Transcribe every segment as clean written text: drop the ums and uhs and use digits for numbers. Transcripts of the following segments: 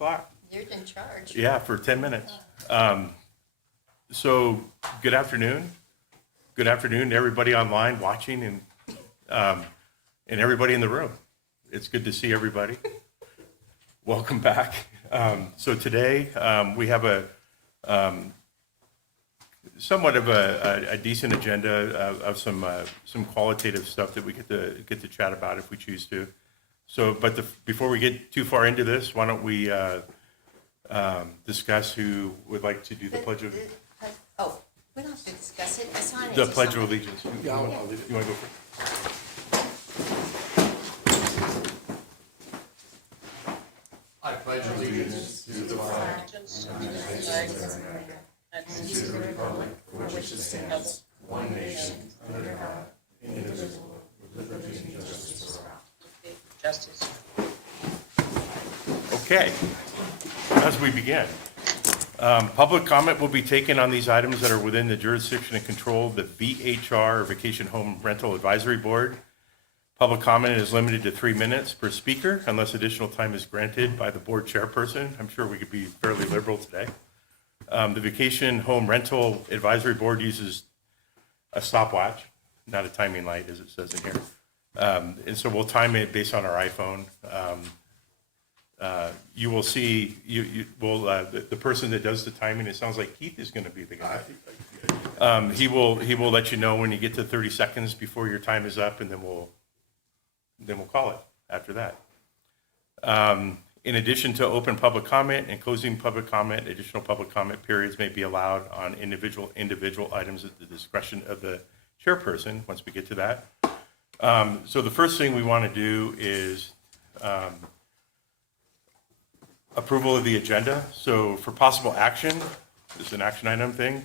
o'clock. You're in charge. Yeah, for 10 minutes. So good afternoon. Good afternoon to everybody online watching and everybody in the room. It's good to see everybody. Welcome back. So today we have a somewhat of a decent agenda of some qualitative stuff that we get to chat about if we choose to. So, but before we get too far into this, why don't we discuss who would like to do the pledge of We don't have to discuss it. Assign it the to pledge of somebody. allegiance? You want to go first? I pledge allegiance to the flag and to the republic for which it stands, one nation, under God, indivisible, with liberty and justice for all. Justice. Okay, as we begin, public comment will be taken on these items that are within the jurisdiction and control of the VHR, or Vacation Home Rental Advisory Board. Public comment is limited to 3 minutes per speaker unless additional time is granted by the board chairperson. I'm sure we could be fairly liberal today. The Vacation Home Rental Advisory Board uses a stopwatch, not a timing light as it says in here. And so we'll time it based on our iPhone. You will see, the person that does the timing, it sounds like Keith is going to be the guy. He will let you know when you get to 30 seconds before your time is up, and then we'll call it after that. In addition to open public comment and closing public comment, additional public comment periods may be allowed on individual items at the discretion of the chairperson once we get to that. So the first thing we want to do is approval of the agenda. So for possible action, this is an action item thing,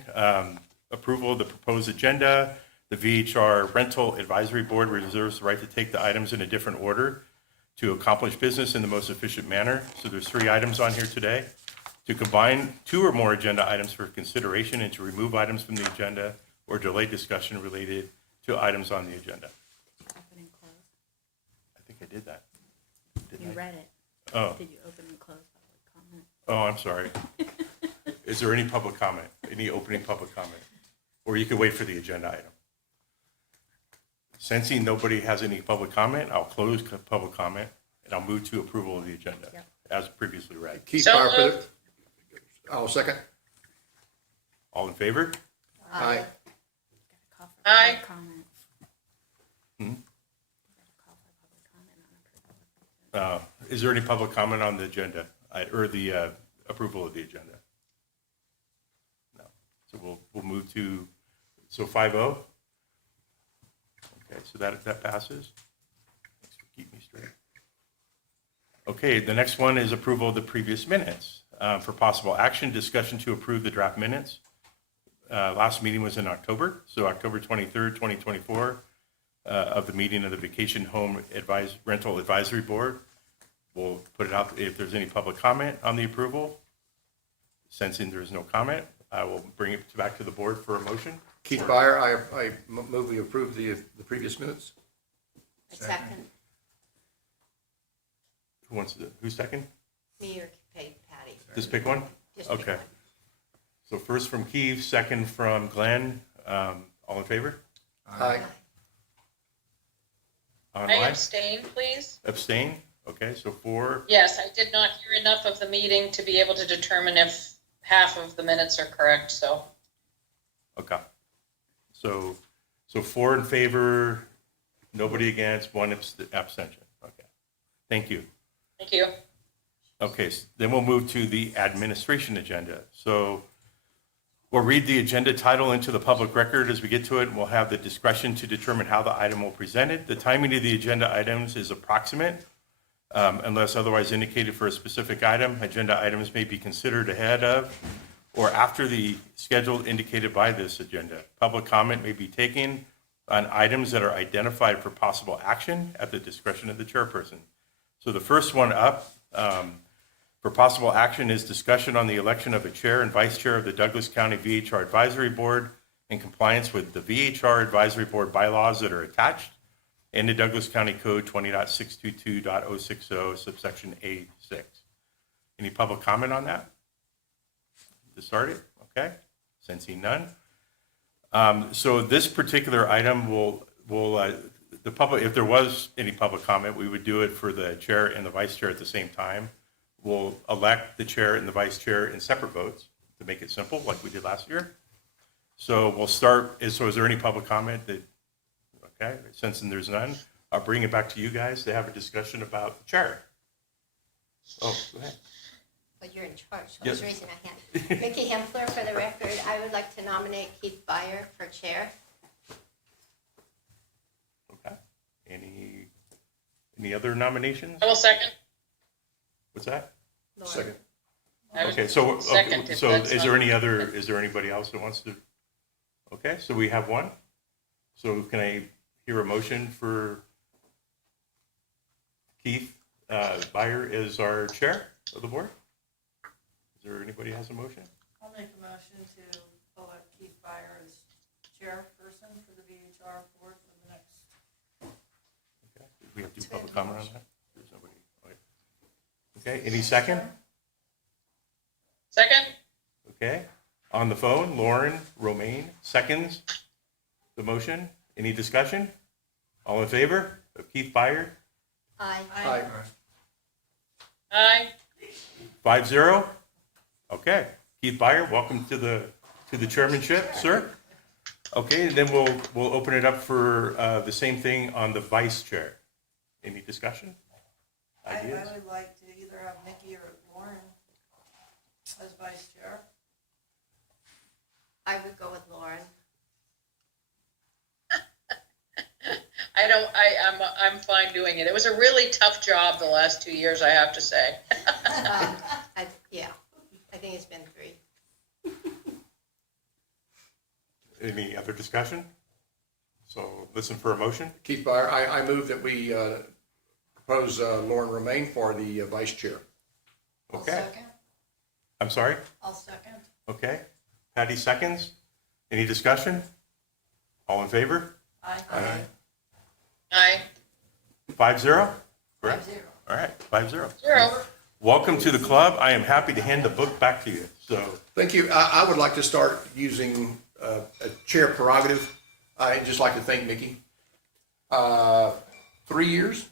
approval of the proposed agenda. The VHR Rental Advisory Board reserves the right to take the items in a different order to accomplish business in the most efficient manner. So there's 3 items on here today. To combine 2 or more agenda items for consideration and to remove items from the agenda or delay discussion related to items on the agenda. Open and close. I think I did that. You read it. Oh, Did you open and close public comment? oh, I'm sorry. Is there any public comment, any opening public comment? Or you could wait for the agenda item. Sensing nobody has any public comment, I'll close public comment and I'll move to approval of the agenda Yep. as previously read. Keith So Bauer, moved. I'll second. All in favor? Aye. Got to call for Aye. public comment. Hmm? Got to call for public comment on approval. Is there any public comment on the agenda or the approval of the agenda? No. So we'll move to, so 5-0? Okay, so that passes. Thanks for keeping me straight. Okay, the next one is approval of the previous minutes. For possible action, discussion to approve the draft minutes. Last meeting was in October, so October 23rd, 2024, of the meeting of the Vacation Home Rental Advisory Board. We'll put it out if there's any public comment on the approval. Sensing there is no comment, I will bring it back to the board for a motion. Keith Bauer, I move we approve the previous minutes. A second. Who's second? Me or Patty? Just pick one? Just pick Okay. one. So first from Keith, second from Glenn. All in favor? Aye. I Online? abstain, please. Abstain? Okay, so 4. Yes, I did not hear enough of the meeting to be able to determine if half of the minutes are correct, so. Okay. So 4 in favor, nobody against, 1 abstention. Okay. Thank you. Thank you. Okay, then we'll move to the administration agenda. So we'll read the agenda title into the public record as we get to it, and we'll have the discretion to determine how the item will be presented. The timing of the agenda items is approximate, unless otherwise indicated for a specific item. Agenda items may be considered ahead of or after the schedule indicated by this agenda. Public comment may be taken on items that are identified for possible action at the discretion of the chairperson. So the first one up for possible action is discussion on the election of a chair and vice chair of the Douglas County VHR Advisory Board in compliance with the VHR Advisory Board bylaws that are attached and the Douglas County Code 20.622.060 subsection A6. Any public comment on that? To start it? Okay. Sensing none. So this particular item the public, if there was any public comment, we would do it for the chair and the vice chair at the same time. We'll elect the chair and the vice chair in separate votes to make it simple, like we did last year. So we'll start, so is there any public comment okay, since there's none, I'll bring it back to you guys to have a discussion about the chair. Oh, go ahead. But you're in charge, so I was Yep. raising my hand. Vicki Hempler, for the record, I would like to nominate Keith Byer for chair. Okay. Any other nominations? I will second. What's that? Lauren. Second. I would Okay, so, second if so that's is not- there anybody else that wants to? Okay, so we have one. So can I hear a motion for Keith Byer as our chair of the board? Is there anybody who has a motion? I'll make a motion to elect Keith Byer as chairperson for the VHR board for the next. Okay, do we have to do public comment on that? There's nobody. Okay, any second? Second? Okay, on the phone, Lauren Romaine, seconds the motion. Any discussion? All in favor of Keith Byer? Aye. Aye. Aye. 5-0? Okay, Keith Byer, welcome to the chairmanship, sir. Okay, and then we'll open it up for the same thing on the vice chair. Any discussion? I Ideas? would like to either have Nikki or Lauren as vice chair. I would go with Lauren. I'm fine doing it. It was a really tough job the last 2 years, I have to say. Yeah, I think it's been 3. Any other discussion? So listen for a motion. Keith Byer, I move that we propose Lauren Romaine for the vice chair. Okay, Second. I'm sorry? I'll second. Okay, Patty seconds. Any discussion? All in favor? Aye. Aye. Aye. 5-0? Correct? 5-0. All right, 5-0. 0. Welcome to the club. I am happy to hand the book back to you. So, Thank you. I would like to start using a chair prerogative. I'd just like to thank Nikki. 3 years?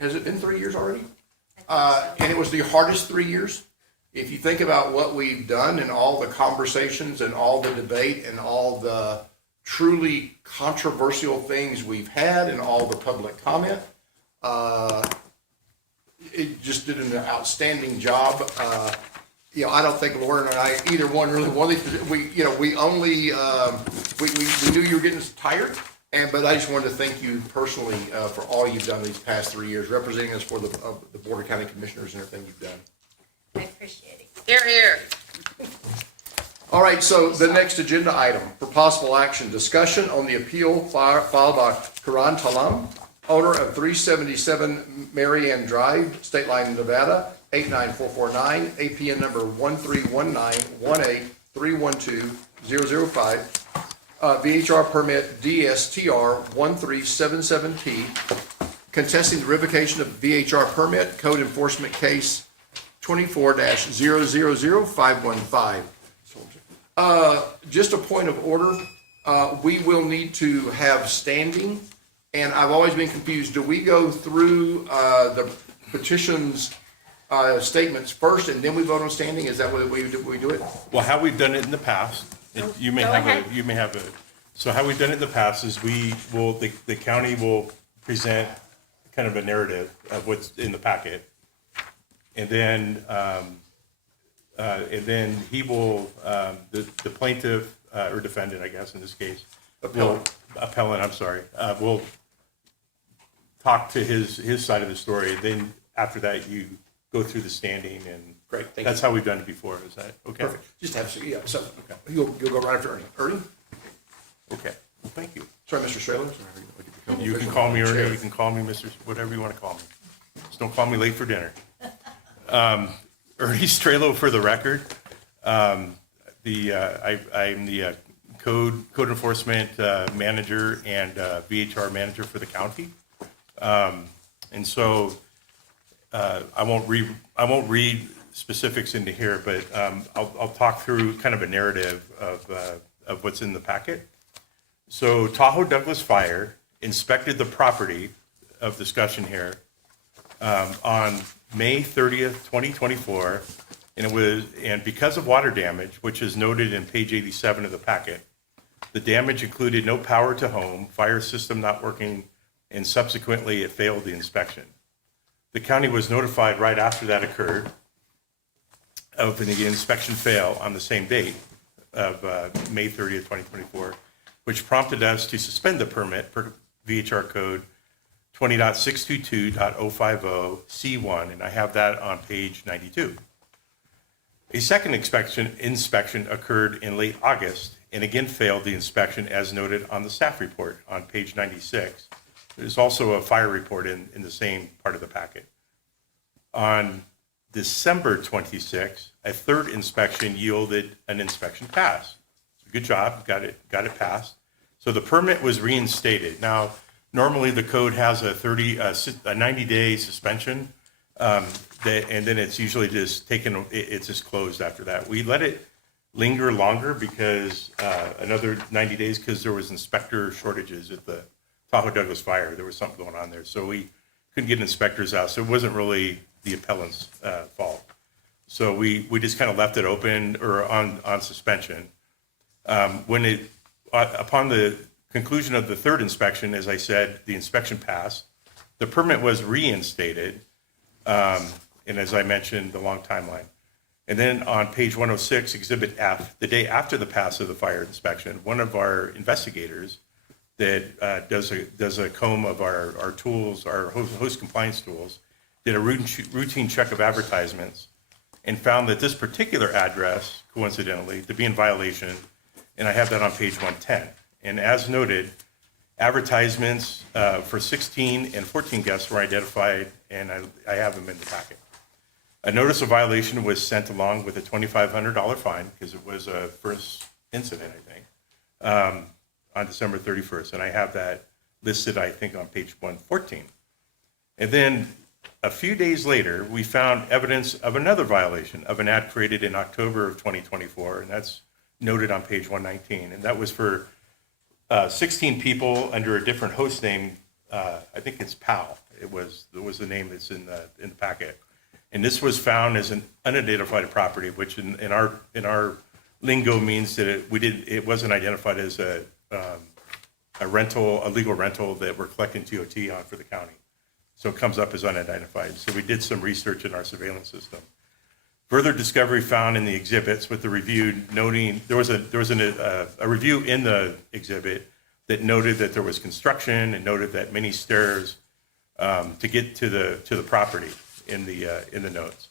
Has it been 3 years already? And it was the hardest 3 years. If you think about what we've done and all the conversations and all the debate and all the truly controversial things we've had and all the public comment, it just did an outstanding job. I don't think Lauren and I, either one really wanted to, we only, we knew you were getting tired. But I just wanted to thank you personally for all you've done these past 3 years, representing us for the Board of County Commissioners and everything you've done. I appreciate it. Here, here. All right, so the next agenda item for possible action, discussion on the appeal filed by Karan Talam, owner of 377 Marianne Drive, State Line, Nevada, 89449, APN number 1319183120005. VHR permit DSTR 1377P, contesting the revocation of VHR permit, code enforcement case 24-000515. Just a point of order, we will need to have standing, and I've always been confused. Do we go through the petition's statements first and then we vote on standing? Is that what we do it? well, how we've done it in the past, you may Go have ahead. so how we've done it in the past is the county will present kind of a narrative of what's in the packet. And then he will, the plaintiff, or defendant, I guess, in this case. Appellant, I'm sorry, will talk to his side of the story. Then after that, you go through the standing and. Great, thank you. That's how we've done it before. Is that okay? Perfect. Just have, so you'll go right after Ernie. Ernie? Okay. Well, thank you. Sorry, Mr. Strayler. You can call me Ernie, you can call me Mr., whatever you want to call me. Just don't call me late for dinner. Ernie Strelo for the record. I'm the code enforcement manager and VHR manager for the county. And so I won't read specifics into here, but I'll talk through kind of a narrative of what's in the packet. So Tahoe Douglas Fire inspected the property of discussion here on May 30th, 2024, and because of water damage, which is noted in page 87 of the packet, the damage included no power to home, fire system not working, and subsequently it failed the inspection. The county was notified right after that occurred of the inspection fail on the same date of May 30th, 2024, which prompted us to suspend the permit per VHR code 20.622.050C1, and I have that on page 92. A second inspection occurred in late August and again failed the inspection as noted on the staff report on page 96. There's also a fire report in the same part of the packet. On December 26, a third inspection yielded an inspection pass. Good job, got it passed. So the permit was reinstated. Now, normally the code has a 90-day suspension, and then it's usually just it's just closed after that. We let it linger longer because another 90 days because there was inspector shortages at the Tahoe Douglas Fire. There was something going on there, so we couldn't get inspectors out. So it wasn't really the appellant's fault. So we just kind of left it open or on suspension. Upon the conclusion of the third inspection, as I said, the inspection passed. The permit was reinstated, and as I mentioned, the long timeline. And then on page 106, Exhibit F, the day after the pass of the fire inspection, one of our investigators that does a comb of our tools, our host compliance tools, did a routine check of advertisements and found that this particular address, coincidentally, to be in violation, and I have that on page 110. And as noted, advertisements for 16 and 14 guests were identified, and I have them in the packet. A notice of violation was sent along with a $2,500 fine, because it was a first incident, I think, on December 31st. And I have that listed, I think, on page 114. And then a few days later, we found evidence of another violation of an ad created in October of 2024, and that's noted on page 119. And that was for 16 people under a different host name. I think it's PAL. It was the name that's in the packet. And this was found as an unidentified property, which in our lingo means that it wasn't identified as a legal rental that we're collecting TOT on for the county. So it comes up as unidentified. So we did some research in our surveillance system. Further discovery found in the exhibits with the review noting there was a review in the exhibit that noted that there was construction and noted that many stairs to get to the property in the notes.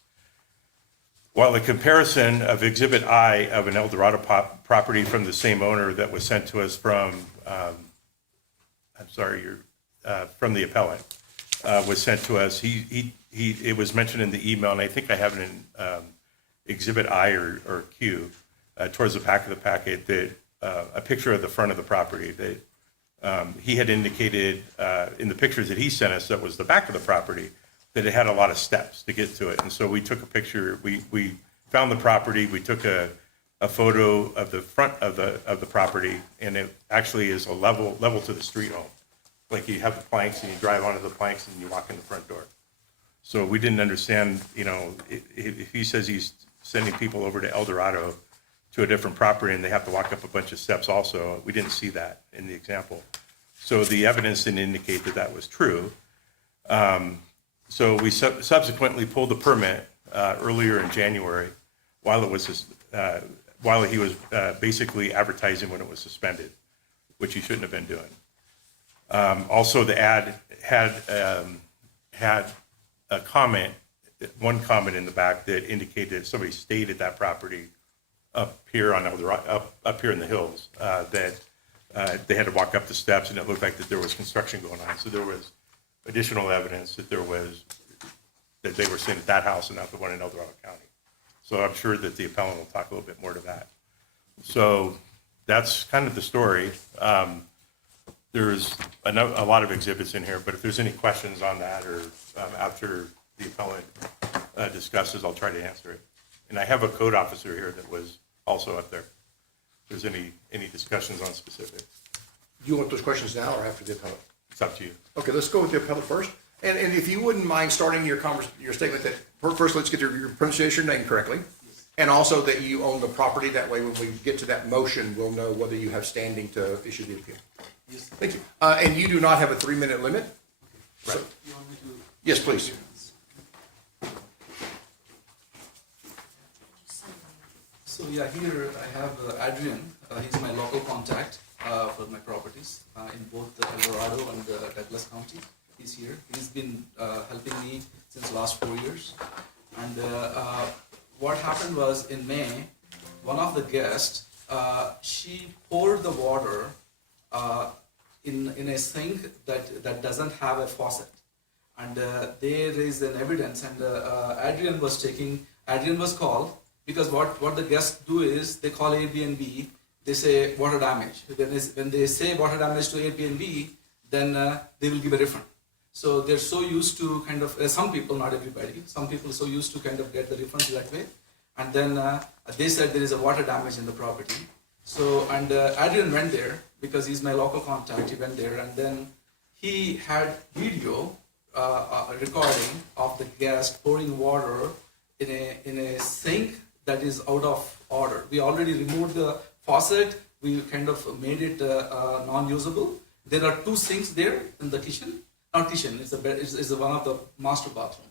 While the comparison of Exhibit I of an El Dorado property from the same owner that was sent to us from from the appellant was sent to us, it was mentioned in the email, and I think I have it in Exhibit I or Q towards the back of the packet, that a picture of the front of the property that he had indicated in the pictures that he sent us that was the back of the property, that it had a lot of steps to get to it. And so we took a picture, we found the property, we took a photo of the front of the property, and it actually is a level to the street home. Like you have the planks and you drive onto the planks and you walk in the front door. So we didn't understand, if he says he's sending people over to El Dorado to a different property and they have to walk up a bunch of steps also, we didn't see that in the example. So the evidence didn't indicate that was true. So we subsequently pulled the permit earlier in January while he was basically advertising when it was suspended, which he shouldn't have been doing. Also, the ad had a comment, one comment in the back that indicated somebody stayed at that property up here on up here in the hills, that they had to walk up the steps, and it looked like that there was construction going on. So there was additional evidence that they were staying at that house and not the one in El Dorado County. So I'm sure that the appellant will talk a little bit more to that. So that's kind of the story. There's a lot of exhibits in here, but if there's any questions on that or after the appellant discusses, I'll try to answer it. And I have a code officer here that was also up there. If there's any discussions on specifics, Do you want those questions now or after the appellate? it's up to you. Okay, let's go with the appellate first. And if you wouldn't mind starting your statement that, first, let's get your pronunciation name correctly. And also that you own the property. That way, when we get to that motion, we'll know whether you have standing to issue the appeal. Yes. Thank you. And you do not have a 3-minute limit? Right. You want me to? Yes, please. So yeah, here I have Adrian. He's my local contact for my properties in both El Dorado and Douglas County. He's here. He's been helping me since last 4 years. And what happened was in May, one of the guests, she poured the water in a sink that doesn't have a faucet. And they raised an evidence, and Adrian was called, because what the guests do is they call Airbnb, they say water damage. When they say water damage to Airbnb, then they will give a refund. So they're so used to kind of, some people, not everybody, some people are so used to kind of get the refunds that way. And then they said there is a water damage in the property. So, and Adrian went there because he's my local contact. He went there, and then he had video recording of the guest pouring water in a sink that is out of order. We already removed the faucet. We kind of made it non-usable. There are 2 sinks there in the kitchen. Not kitchen. It's a bed. It's one of the master bathroom,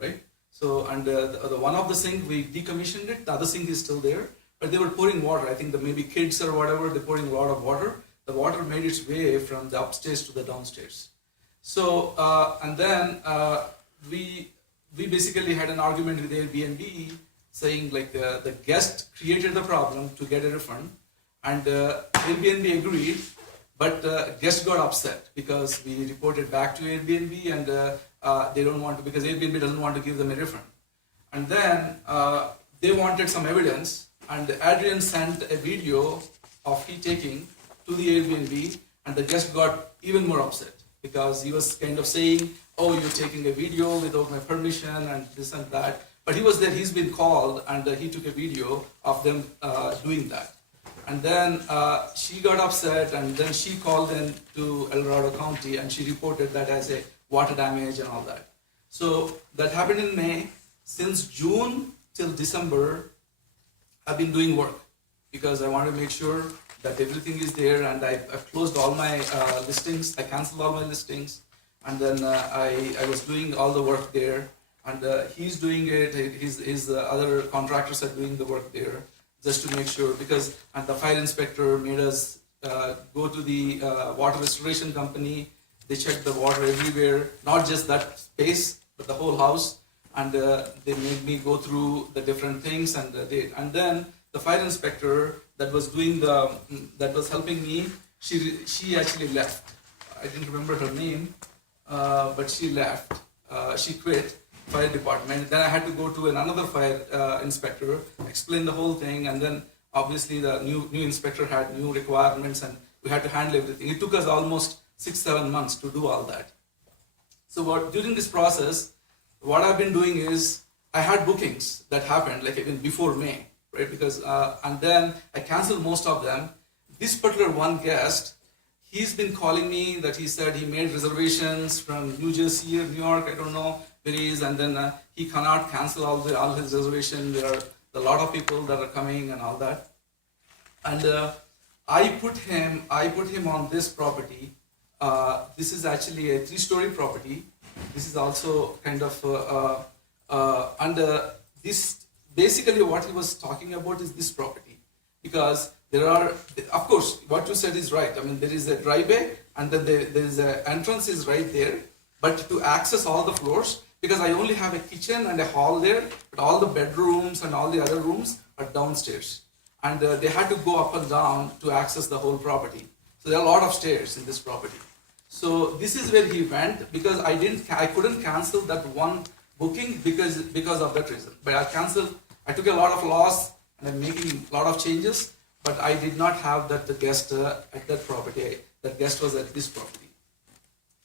right? So, and the one of the sink we decommissioned it. The other sink is still there, but they were pouring water. I think that maybe kids or whatever, they're pouring a lot of water. The water made its way from the upstairs to the downstairs. So, and then we basically had an argument with Airbnb, saying like the guest created the problem to get a refund, and Airbnb agreed, but guest got upset because we reported back to Airbnb, and they don't want to, because Airbnb doesn't want to give them a refund. And then they wanted some evidence, and Adrian sent a video of he taking to the Airbnb, and the guest got even more upset because he was kind of saying, oh, you're taking a video without my permission and this and that. But he was there, he's been called, and he took a video of them doing that. And then she got upset, and then she called in to El Dorado County, and she reported that as a water damage and all that. So that happened in May. Since June till December, I've been doing work because I wanted to make sure that everything is there, and I've closed all my listings. I canceled all my listings, and then I was doing all the work there, and he's doing it. His other contractors are doing the work there, just to make sure, because and the fire inspector made us go to the water restoration company. They checked the water everywhere, not just that space, but the whole house, and they made me go through the different things, and and then the fire inspector that was doing that was helping me, she actually left. I didn't remember her name, but she left. She quit fire department. Then I had to go to another fire inspector, explain the whole thing, and then obviously the new inspector had new requirements, and we had to handle everything. It took us almost 6-7 months to do all that. So during this process, what I've been doing is I had bookings that happened like even before May, right? Because and then I canceled most of them. This particular one guest, he's been calling me that he said he made reservations from New Jersey or New York, I don't know where he is, and then he cannot cancel all his reservations. There are a lot of people that are coming and all that. And I put him on this property. This is actually a 3-story property. This is also kind of this basically what he was talking about is this property, because there are, of course, what you said is right. I mean, there is a driveway, and then there is an entrance is right there. But to access all the floors, because I only have a kitchen and a hall there, but all the bedrooms and all the other rooms are downstairs, and they had to go up and down to access the whole property. So there are a lot of stairs in this property. So this is where he went, because I couldn't cancel that one booking because of that reason. But I took a lot of loss, and I'm making a lot of changes, but I did not have the guest at that property. That guest was at this property.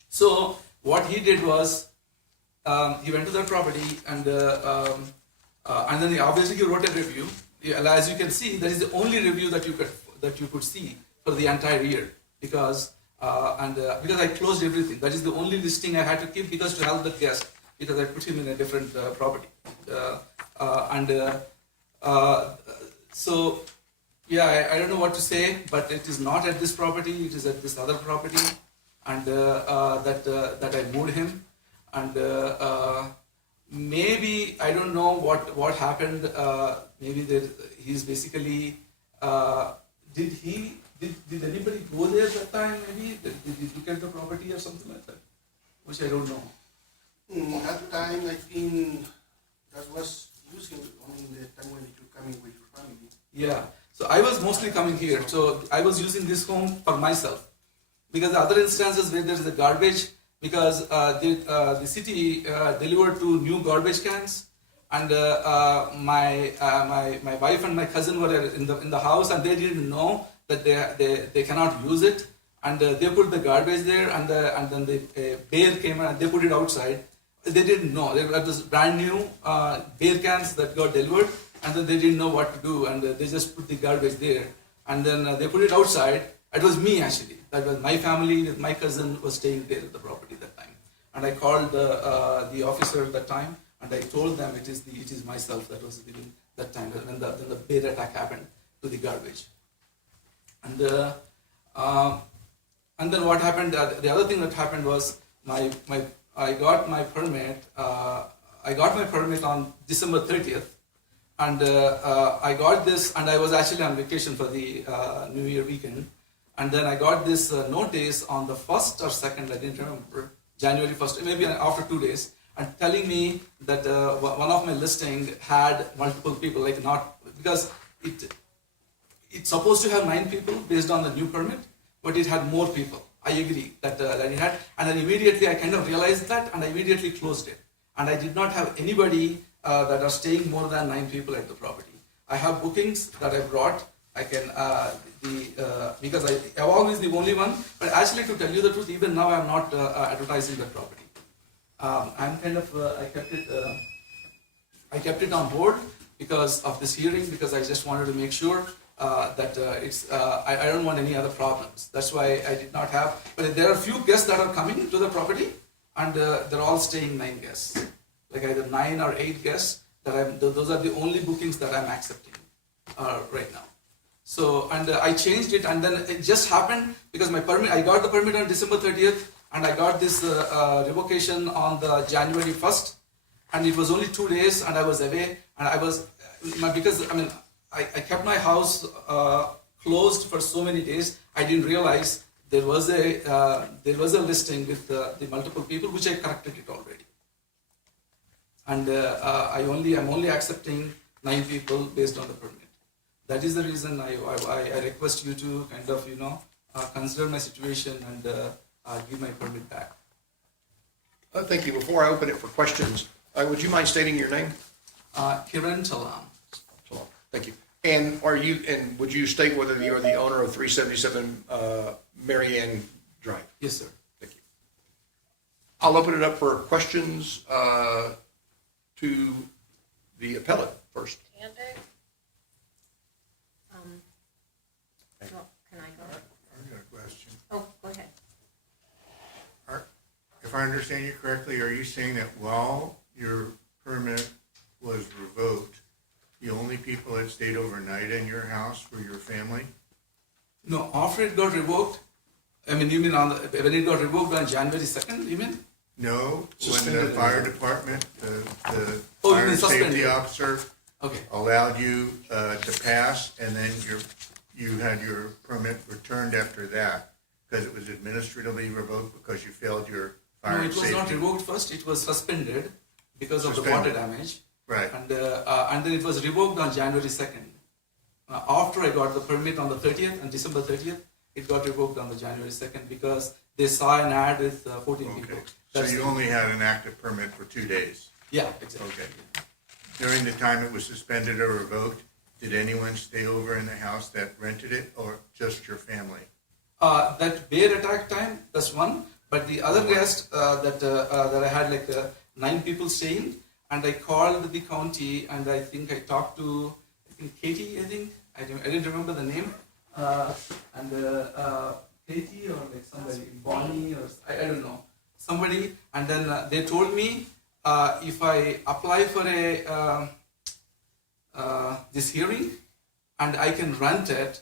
So what he did was, he went to that property and then obviously he wrote a review. As you can see, that is the only review that you could see for the entire year because because I closed everything. That is the only listing I had to keep because to help the guest because I put him in a different property so yeah, I don't know what to say, but it is not at this property. It is at this other property, and that I moved him, and maybe I don't know what happened. Maybe he's basically did anybody go there that time? Maybe did you look at the property or something like that, which I don't know. At the time, I think that was using only the time when you coming with your family. Yeah, so I was mostly coming here. So I was using this home for myself. Because the other instances where there is a garbage, because the city delivered 2 new garbage cans, and my wife and my cousin were in the house, and they didn't know that they cannot use it, and they put the garbage there, and then the bear came and they put it outside. They didn't know. They were just brand new beer cans that got delivered, and then they didn't know what to do, and they just put the garbage there, and then they put it outside. It was me actually. That was my family with my cousin was staying there at the property that time, and I called the officer at that time, and I told them it is myself that was living that time when the bear attack happened to the garbage, and then what happened? The other thing that happened was I got my permit. I got my permit on December 30th, and I got this, and I was actually on vacation for the New Year weekend, and then I got this notice on the 1st or 2nd, I didn't remember, January 1st, maybe after 2 days, and telling me that one of my listing had multiple people, like not because it's supposed to have 9 people based on the new permit, but it had more people. I agree that it had, and then immediately I kind of realized that, and I immediately closed it. And I did not have anybody that are staying more than 9 people at the property. I have bookings that I brought. I can because I'm always the only one. But actually, to tell you the truth, even now I'm not advertising that property. I'm kind of I kept it on hold because of this hearing, because I just wanted to make sure that I don't want any other problems. That's why I did not have. But there are a few guests that are coming to the property, and they're all staying 9 guests, like either 9 or 8 guests. Those are the only bookings that I'm accepting right now. So and I changed it, and then it just happened because my permit. I got the permit on December 30th, and I got this revocation on the January 1st, and it was only 2 days, and I was away, and because I kept my house closed for so many days. I didn't realize there was a listing with the multiple people, which I corrected it already. And I'm only accepting 9 people based on the permit. That is the reason I request you to kind of consider my situation and give my permit back. Thank you. Before I open it for questions, would you mind stating your name? Kiran Chalam. Thank you. And would you state whether you are the owner of 377 Marianne Drive? Yes, sir. Thank you. I'll open it up for questions to the appellate first. Well, can I go? I've got a question. Oh, go ahead. If I understand you correctly, are you saying that while your permit was revoked, the only people that stayed overnight in your house were your family? No, after it got revoked, you mean when it got revoked on January 2nd, you mean? No, when the fire department, the Oh, you fire mean safety suspended. officer Okay. allowed you to pass, and then you had your permit returned after that, because it was administratively revoked because you failed your fire No, and it was safety. not revoked first. It was suspended because of the water damage. Right. And then it was revoked on January 2nd. After I got the permit on the 30th, on December 30th, it got revoked on the January 2nd because they saw an ad with 14 people. Okay, so you only had an active permit for 2 days? Yeah, exactly. Okay. During the time it was suspended or revoked, did anyone stay over in the house that rented it, or just your family? That bear attack time, that's one. But the other guest that I had, 9 people staying, and I called the county, and I think I talked to, I think Katie, I didn't remember the name, Katie or like somebody, Bonnie or I don't know, somebody, and then they told me if I apply for this hearing, and I can rent it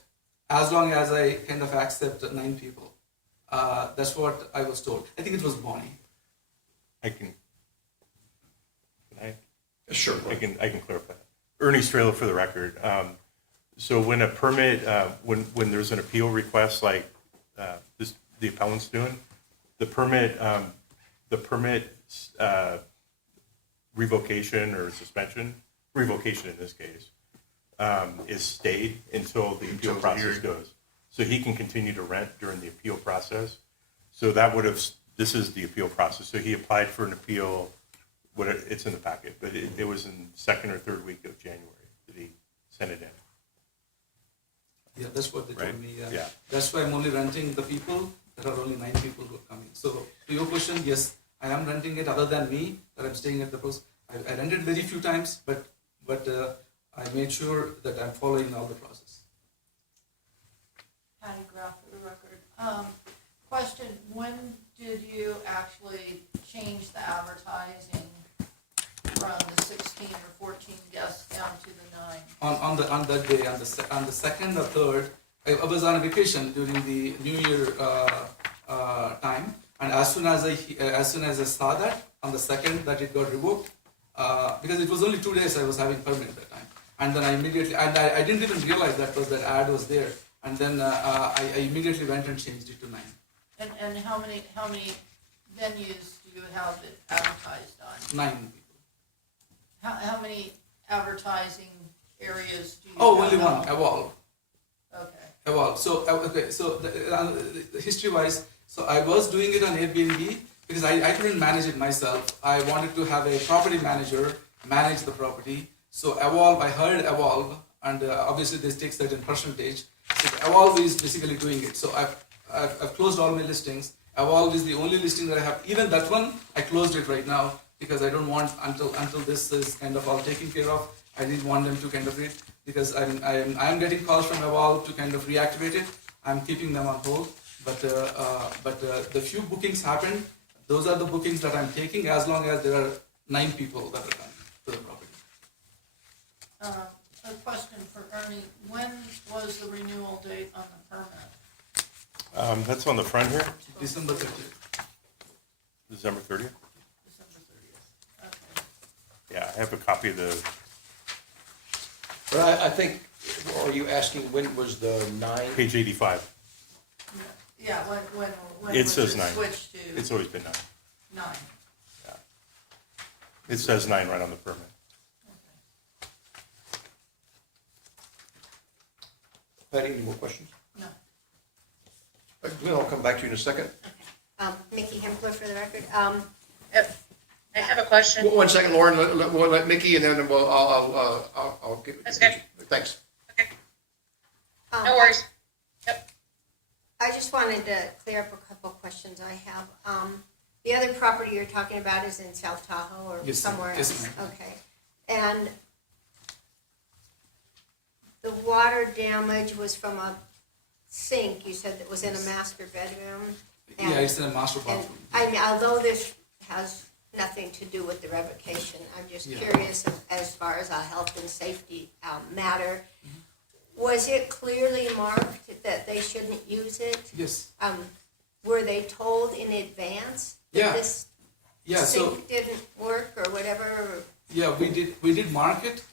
as long as I kind of accept 9 people. That's what I was told. I think it was Bonnie. Can I? Sure. I can clarify. Ernie Strela for the record. So when a permit, when there's an appeal request like the appellant's doing, the permit revocation or suspension, revocation in this case, is stayed until the appeal process goes. So he can continue to rent during the appeal process. So that would have, this is the appeal process. So he applied for an appeal, it's in the packet, but it was in second or third week of January that he sent it in. Yeah, that's what they told Right. me. Yeah. That's why I'm only renting the people. There are only 9 people who are coming. So to your question, yes, I am renting it. Other than me, that I'm staying at the post. I rented very few times, but I made sure that I'm following all the process. Patty Graff for the record. Question, when did you actually change the advertising from the 16 or 14 guests down to the 9? On that day, on the second or third, I was on a vacation during the New Year time, and as soon as I saw that on the second that it got revoked, because it was only 2 days I was having permit at that time, and then I immediately, and I didn't even realize that ad was there, and then I immediately went and changed it to 9. And how many venues do you have it advertised on? 9 people. How many advertising areas do you have? Oh, only one, Evolve. Okay. Evolve. So the history-wise, so I was doing it on Airbnb because I couldn't manage it myself. I wanted to have a property manager manage the property. So Evolve, I hired Evolve, and obviously this takes certain percentage. So Evolve is basically doing it. So I've closed all my listings. Evolve is the only listing that I have. Even that one, I closed it right now because I don't want until this is kind of all taken care of. I didn't want them to kind of read because I'm getting calls from Evolve to kind of reactivate it. I'm keeping them on hold, but the few bookings happened. Those are the bookings that I'm taking as long as there are 9 people that are coming to the property. A question for Ernie. When was the renewal date on the permit? That's on the front here, December 30th. December 30th. December 30th. Okay. Yeah, I have a copy of the, But I think, are you asking when was the 9? page 85. Yeah, when It was says it 9. switched to It's always been 9. 9? It says 9 right on the permit. Patty, any more questions? No. Glenn, I'll come back to you in a second. Mickey Hempler for the record. I have a question. One second, Lauren, we'll let Mickey, and then I'll give it. That's okay. Thanks. Okay, Um, no worries. I just wanted to clear up a couple of questions I have. The other property you're talking about is in South Tahoe or Yes, ma'am. somewhere Yes, else? ma'am. Okay. And the water damage was from a sink, you said that was in a master bedroom? Yeah, it's in a master And, bathroom. I mean, although this has nothing to do with the revocation, I'm just Yeah. curious as far as a health and safety matter. Mm-hmm. Was it clearly marked that they shouldn't use it? Yes. Were they told in advance Yeah. that this Yeah. So sink didn't work or whatever? yeah, we did mark it,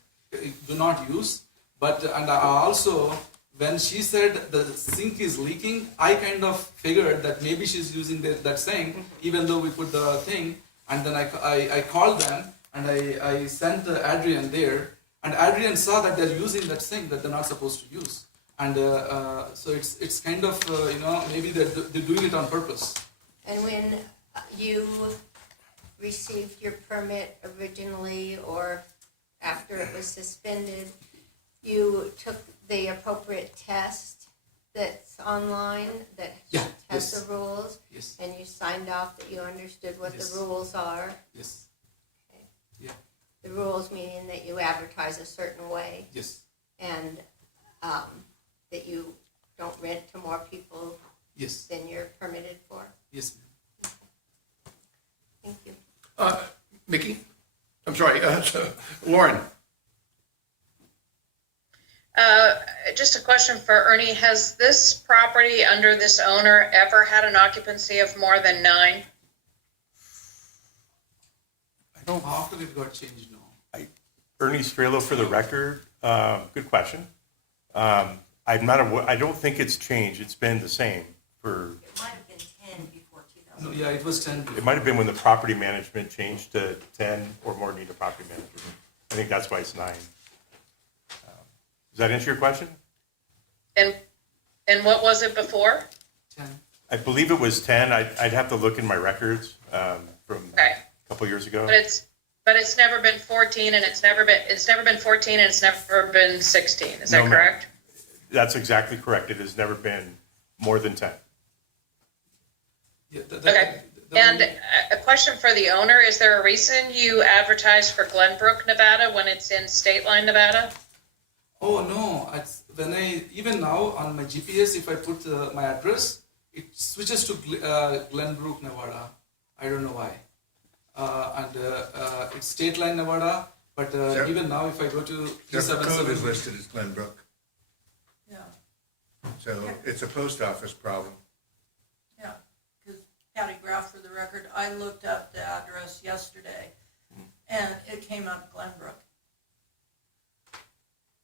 do not use. But and I also, when she said the sink is leaking, I kind of figured that maybe she's using that sink, even though we put the thing. And then I called them and I sent Adrian there, and Adrian saw that they're using that sink that they're not supposed to use. And so it's kind of maybe they're doing it on purpose. And when you received your permit originally or after it was suspended, you took the appropriate test that's online that Yeah, has yes. the rules? Yes. And you signed off that you understood what Yes. the rules are? Yes. the rules, meaning that you advertise a certain way Yes, and that you don't rent to more people yes, than you're permitted for? yes, ma'am. Thank you. Mickey? I'm sorry, Lauren? Just a question for Ernie. Has this property under this owner ever had an occupancy of more than 9? After it got changed, no. Ernie Strelo for the record, good question. I'm not I don't think it's changed. It's been the same for, It might have been 10 before 2000. No, yeah, it was 10. it might have been when the property management changed to 10 or more need a property manager. I think that's why it's 9. Does that answer your question? And what was it before? 10. I believe it was 10. I'd have to look in my records from Okay. a couple years ago. But it's never been 14, and it's never been 14, and it's never been 16. Is that No, ma'am. correct? That's exactly correct. It has never been more than 10. Yeah, Okay. And a question for the owner: is there a reason you advertise for Glenbrook, Nevada, when it's in State Line, Nevada? Oh no! When I even now on my GPS, if I put my address, it switches to Glenbrook, Nevada. I don't know why. It's State Line, Nevada. But even now, if I go to Their code is 377, listed as Glenbrook, Yeah, so it's a post office problem. yeah, because Patty Graff, for the record, I looked up the address yesterday, and it came up Glenbrook.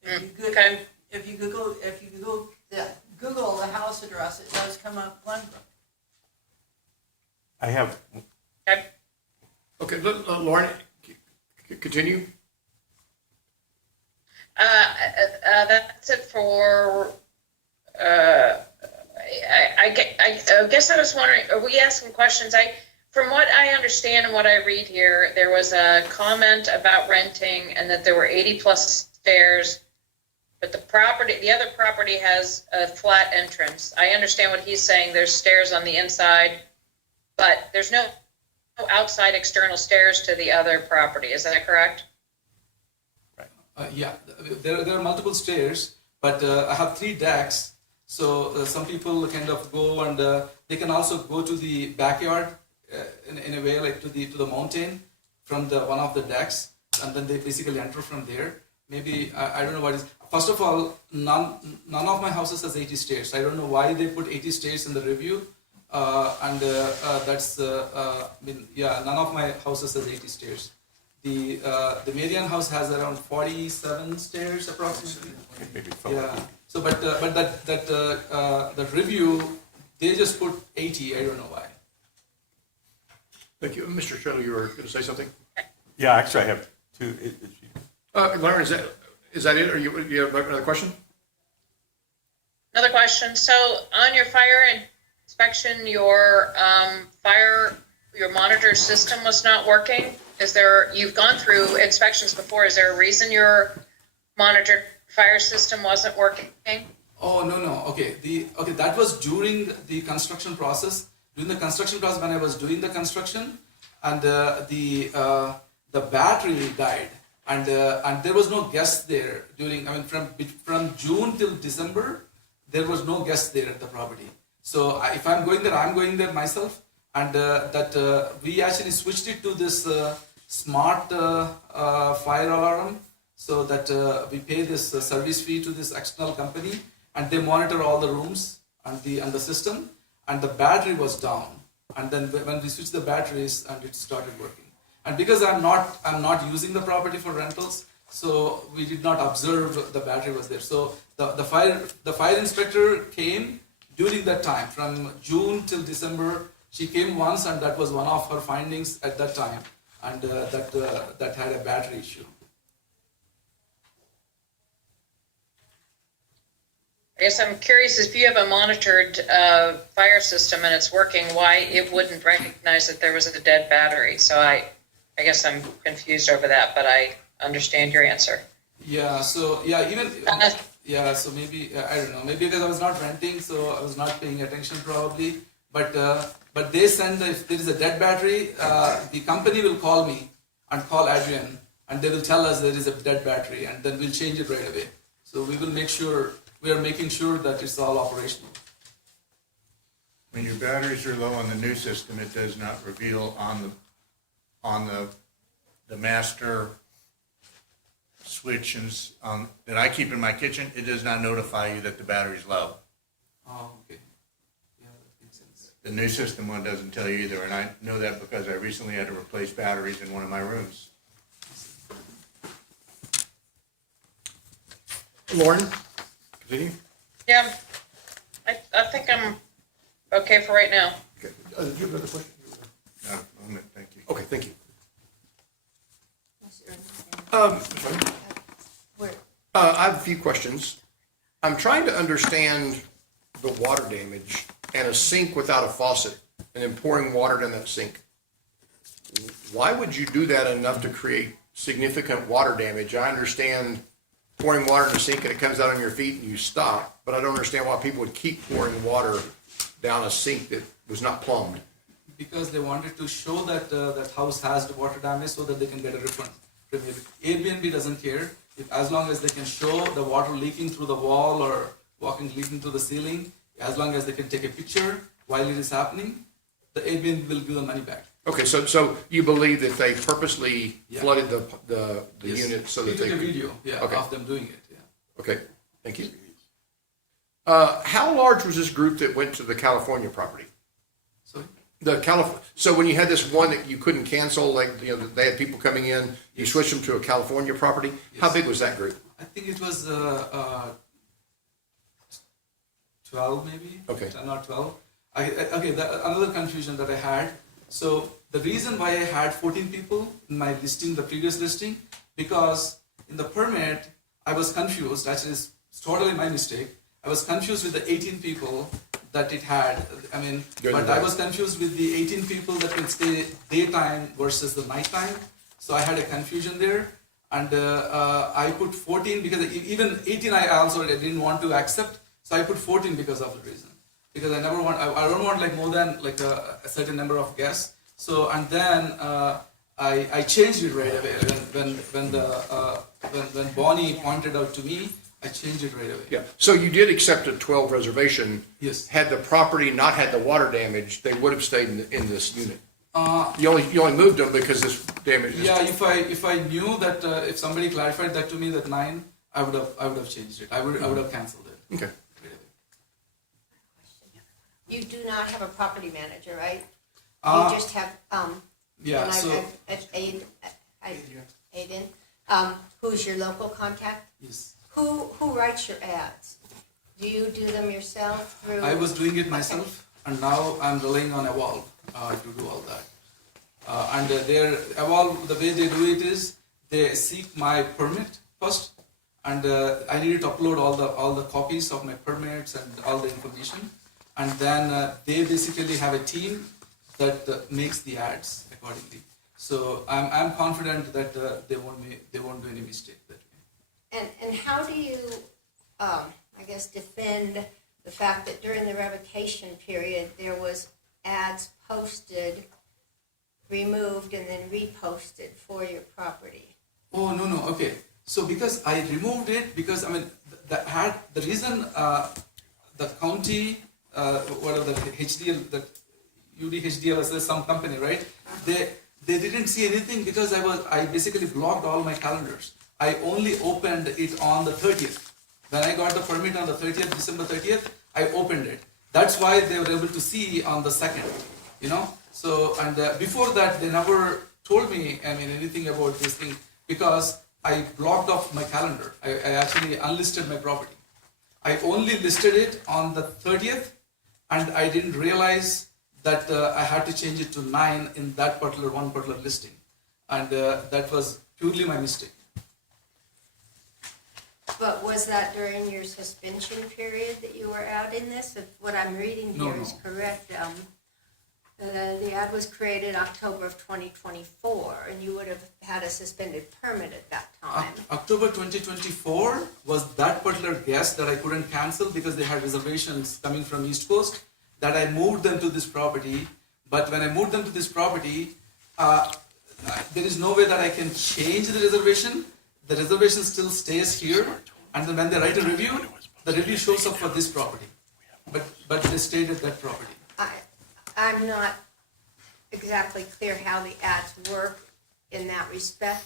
Okay. If you Google the house address, it does come up Glenbrook. I have, Okay. Okay, Lauren, continue. That's it for. I guess I was wondering. We asked some questions. From what I understand and what I read here, there was a comment about renting and that there were 80 plus stairs. But the other property has a flat entrance. I understand what he's saying. There's stairs on the inside, but there's no outside external stairs to the other property. Is that correct? yeah, there are multiple stairs, but I have 3 decks. So some people kind of go and they can also go to the backyard in a way, like to the mountain from one of the decks, and then they basically enter from there. Maybe I don't know what is. First of all, none of my houses has 80 stairs. I don't know why they put 80 stairs in the review, that's none of my houses has 80 stairs. The Marian house has around 47 stairs approximately. maybe, Yeah. So, but that review, they just put 80. I don't know why. Thank you. Mr. Strelo, you were going to say something? yeah, actually I have 2. Lauren, is that it? Or you have another question? Another question. So on your fire inspection, your monitor system was not working. You've gone through inspections before. Is there a reason your monitored fire system wasn't working? Oh no. Okay. That was during the construction process. During the construction process, when I was doing the construction, and the battery died, and there was no guests there from June till December, there was no guests there at the property. So if I'm going there myself, and we actually switched it to this smart fire alarm, so that we pay this service fee to this external company, and they monitor all the rooms and the system, and the battery was down, and then when we switched the batteries, and it started working. And because I'm not using the property for rentals, so we did not observe the battery was there. So the fire inspector came during that time, from June till December. She came once, and that was one of her findings at that time, and that had a battery issue. I guess I'm curious, if you have a monitored fire system and it's working, why it wouldn't recognize that there was a dead battery. So I guess I'm confused over that, but I understand your answer. Yeah. So So maybe I don't know. Maybe because I was not renting, so I was not paying attention probably. But they send if there is a dead battery, the company will call me and call Adrian, and they will tell us there is a dead battery, and then we'll change it right away. So we will make sure, we are making sure that it's all operational. When your batteries are low on the new system, it does not reveal on the master switch that I keep in my kitchen, it does not notify you that the battery's low. Oh, okay. Yeah, that makes sense. The new system one doesn't tell you either, and I know that because I recently had to replace batteries in one of my rooms. Lauren, continue. Yeah, I think I'm okay for right now. Okay, do you have another question? No, thank you. Okay, thank you. Sorry. Where, I have a few questions. I'm trying to understand the water damage and a sink without a faucet and then pouring water down that sink. Why would you do that enough to create significant water damage? I understand pouring water in the sink and it comes out on your feet and you stop, but I don't understand why people would keep pouring water down a sink that was not plumbed. Because they wanted to show that that house has the water damage so that they can get a refund. Airbnb doesn't care. As long as they can show the water leaking through the wall or leaking through the ceiling, as long as they can take a picture while it is happening, the Airbnb will give the money back. Okay, so you believe that they purposely Yeah. flooded the Yes. unit so We that took they a could... video, yeah, Okay. of them doing it. Yeah. Okay, thank you. How large was this group that went to the California property? Sorry. So when you had this one that you couldn't cancel, like, you know, they had people coming in, you switched them to a California property? How Yes. big was that group? I think it was 12 maybe. Okay. Not 12. Another confusion that I had. So the reason why I had 14 people in my listing, the previous listing, because in the permit I was confused. Actually, it's totally my mistake. I was confused with the 18 people that it had. I mean, During but the I day. was confused with the 18 people that can stay daytime versus the nighttime. So I had a confusion there. And I put 14 because even 18 I also didn't want to accept. So I put 14 because of the reason. Because I don't want like more than like a certain number of guests. So, and then I changed it right away. When Bonnie pointed out to me, I changed it right away. Yeah, so you did accept a 12 reservation. Yes. Had the property not had the water damage, they would have stayed in this unit. Uh, You only moved them because this damage is... yeah, if I knew that if somebody clarified that to me that 9, I would have changed it. I would have cancelled it. Okay. you do not have a property manager, right? Uh, You just have, Yeah. and So Aiden, who's your local contact? yes. Who writes your ads? Do you do them yourself through? I was doing it myself, and now I'm relying on Evolve to do all that. And their Evolve, the way they do it is they seek my permit first, and I needed to upload all the copies of my permits and all the information, and then they basically have a team that makes the ads accordingly. So I'm confident that they won't do any mistake that way. And how do you, I guess, defend the fact that during the revocation period, there was ads posted, removed, and then reposted for your property? Oh, no, okay. So because I removed it, because I mean, the reason the county, whatever the HDL, the UDHDL is some company, right? They didn't see anything because I basically blocked all my calendars. I only opened it on the 30th. When I got the permit on the 30th, December 30th, I opened it. That's why they were able to see on the 2nd, you know? So, and before that, they never told me, anything about this thing because I blocked off my calendar. I actually unlisted my property. I only listed it on the 30th, and I didn't realize that I had to change it to 9 in that one particular listing. And that was purely my mistake. But was that during your suspension period that you were out in this? If what I'm reading here is No. correct, the ad was created October of 2024, and you would have had a suspended permit at that time. October 2024 was that particular guest that I couldn't cancel because they had reservations coming from East Coast, that I moved them to this property. But when I moved them to this property, there is no way that I can change the reservation. The reservation still stays here, and then when they write a review, the review shows up for this property. But they stayed at that property. I'm not exactly clear how the ads work in that respect.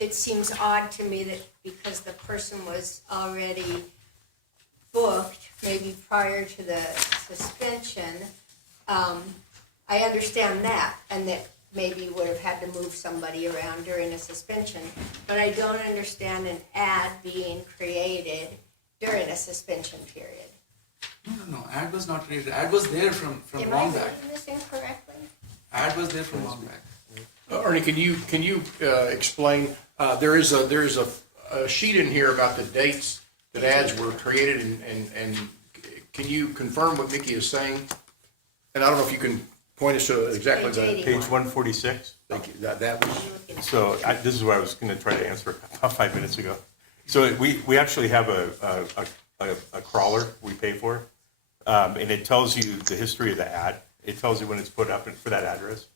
It seems odd to me that because the person was already booked, maybe prior to the suspension, I understand that, and that maybe you would have had to move somebody around during a suspension, but I don't understand an ad being created during a suspension period. No, ad was not created. Ad was there from long back. Am I reading this incorrectly? Ad was there from long back. Ernie, can you explain, there is a sheet in here about the dates that ads were created, and can you confirm what Mickey is saying? And I don't know if you can point us to exactly Page the. 80. Page 146. Thank you, that was, So this is what I was going to try to answer about 5 minutes ago. So we actually have a crawler we pay for, and it tells you the history of the ad. It tells you when it's put up for that address,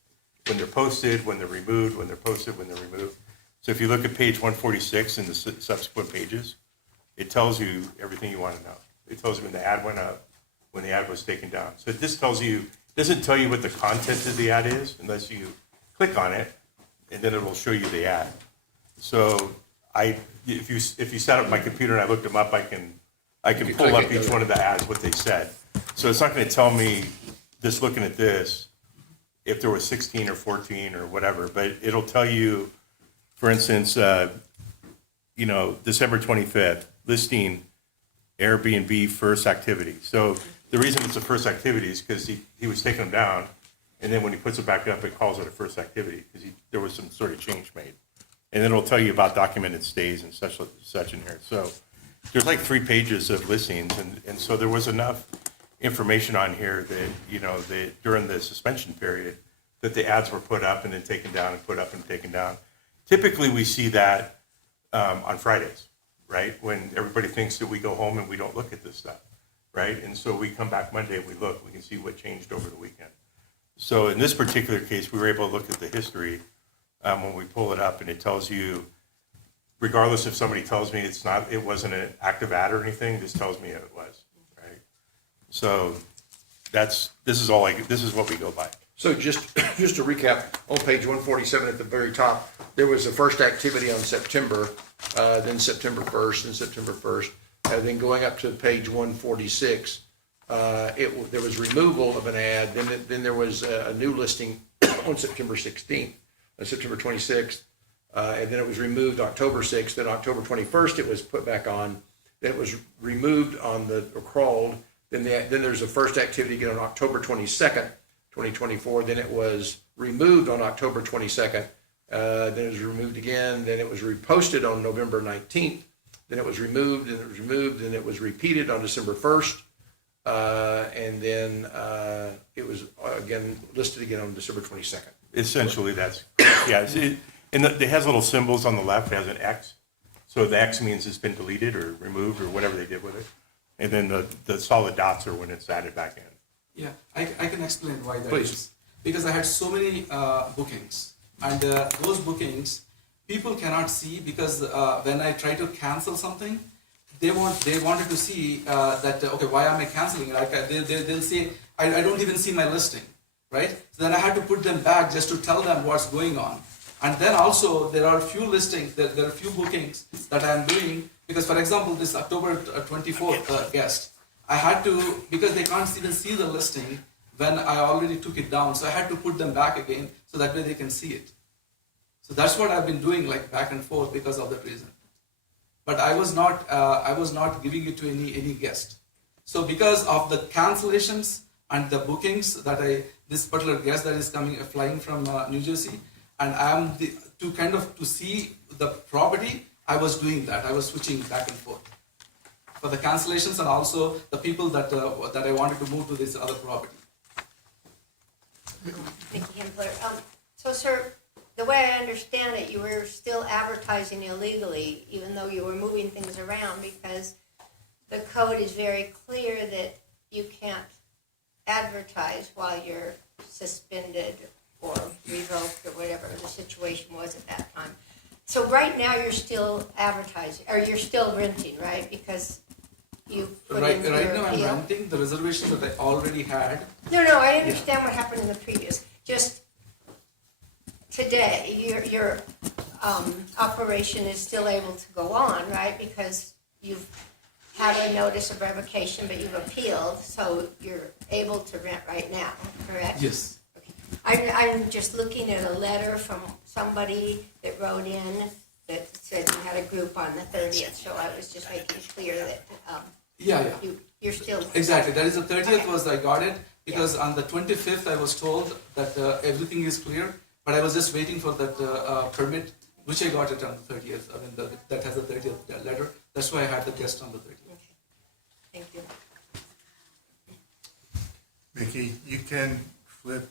when they're posted, when they're removed, when they're posted, when they're removed. So if you look at page 146 and the subsequent pages, it tells you everything you want to know. It tells you when the ad went up, when the ad was taken down. So this doesn't tell you what the content of the ad is unless you click on it, and then it will show you the ad. So if you set up my computer and I looked them up, I can pull up each one of the ads, what they said. So it's not going to tell me, just looking at this, if there was 16 or 14 or whatever, but it'll tell you, for instance, December 25th, listing Airbnb first activity. So the reason it's a first activity is because he was taking them down, and then when he puts it back up, it calls it a first activity because there was some sort of change made. And then it'll tell you about documented stays and such in here. So there's like 3 pages of listings, and so there was enough information on here that, that during the suspension period, that the ads were put up and then taken down and put up and taken down. Typically, we see that on Fridays, right? When everybody thinks that we go home and we don't look at this stuff, right? And so we come back Monday, we look, we can see what changed over the weekend. So in this particular case, we were able to look at the history when we pull it up, and it tells you, regardless if somebody tells me it wasn't an active ad or anything, this tells me it was, right? So this is what we go by. so just to recap, on page 147 at the very top, there was the first activity on September, then September 1st, then September 1st, and then going up to page 146, there was removal of an ad, then there was a new listing on September 16th, September 26th, and then it was removed October 6th, then October 21st it was put back on, then it was removed or crawled, then there's a first activity again on October 22nd, 2024, then it was removed on October 22nd, then it was removed again, then it was reposted on November 19th, then it was removed, and it was removed, and it was repeated on December 1st, and then it was again listed again on December 22nd. Essentially, and it has little symbols on the left. It has an X, so the X means it's been deleted or removed or whatever they did with it, and then the solid dots are when it's added back in. Yeah, I can explain why that Please. is. Because I had so many bookings, and those bookings people cannot see because when I try to cancel something, they wanted to see that okay, why am I canceling? Like they'll say I don't even see my listing, right? So then I had to put them back just to tell them what's going on. And then also there are a few listings, there are a few bookings that I'm doing because, for example, this October 24th guest, I had to, because they can't even see the listing when I already took it down, so I had to put them back again so that way they can see it. So that's what I've been doing, like back and forth because of that reason. But I was not giving it to any guest. So because of the cancellations and the bookings that this particular guest that is flying from New Jersey, and to see the property, I was doing that. I was switching back and forth for the cancellations and also the people that I wanted to move to this other property. Vicki Hempler. So, sir, the way I understand it, you were still advertising illegally, even though you were moving things around, because the code is very clear that you can't advertise while you're suspended or revoked or whatever the situation was at that time. So right now, you're still advertising, or you're still renting, right? Because you put in your Right now I'm appeal. renting the reservation that I already had. No, I understand what happened in the previous. Just today, your operation is still able to go on, right? Because you've had a notice of revocation, but you've appealed, so you're able to rent right now, correct? Yes. I'm just looking at a letter from somebody that wrote in that said you had a group on the 30th, so I was just making clear that Yeah. you're still. Exactly. That is the 30th Okay. was I got it because on the 25th I was told that everything is clear, but I was just waiting for that permit, which I got it on the 30th. I mean, that has the 30th letter. That's why I had the guest on the 30th. Okay. Thank you. Mickey, you can flip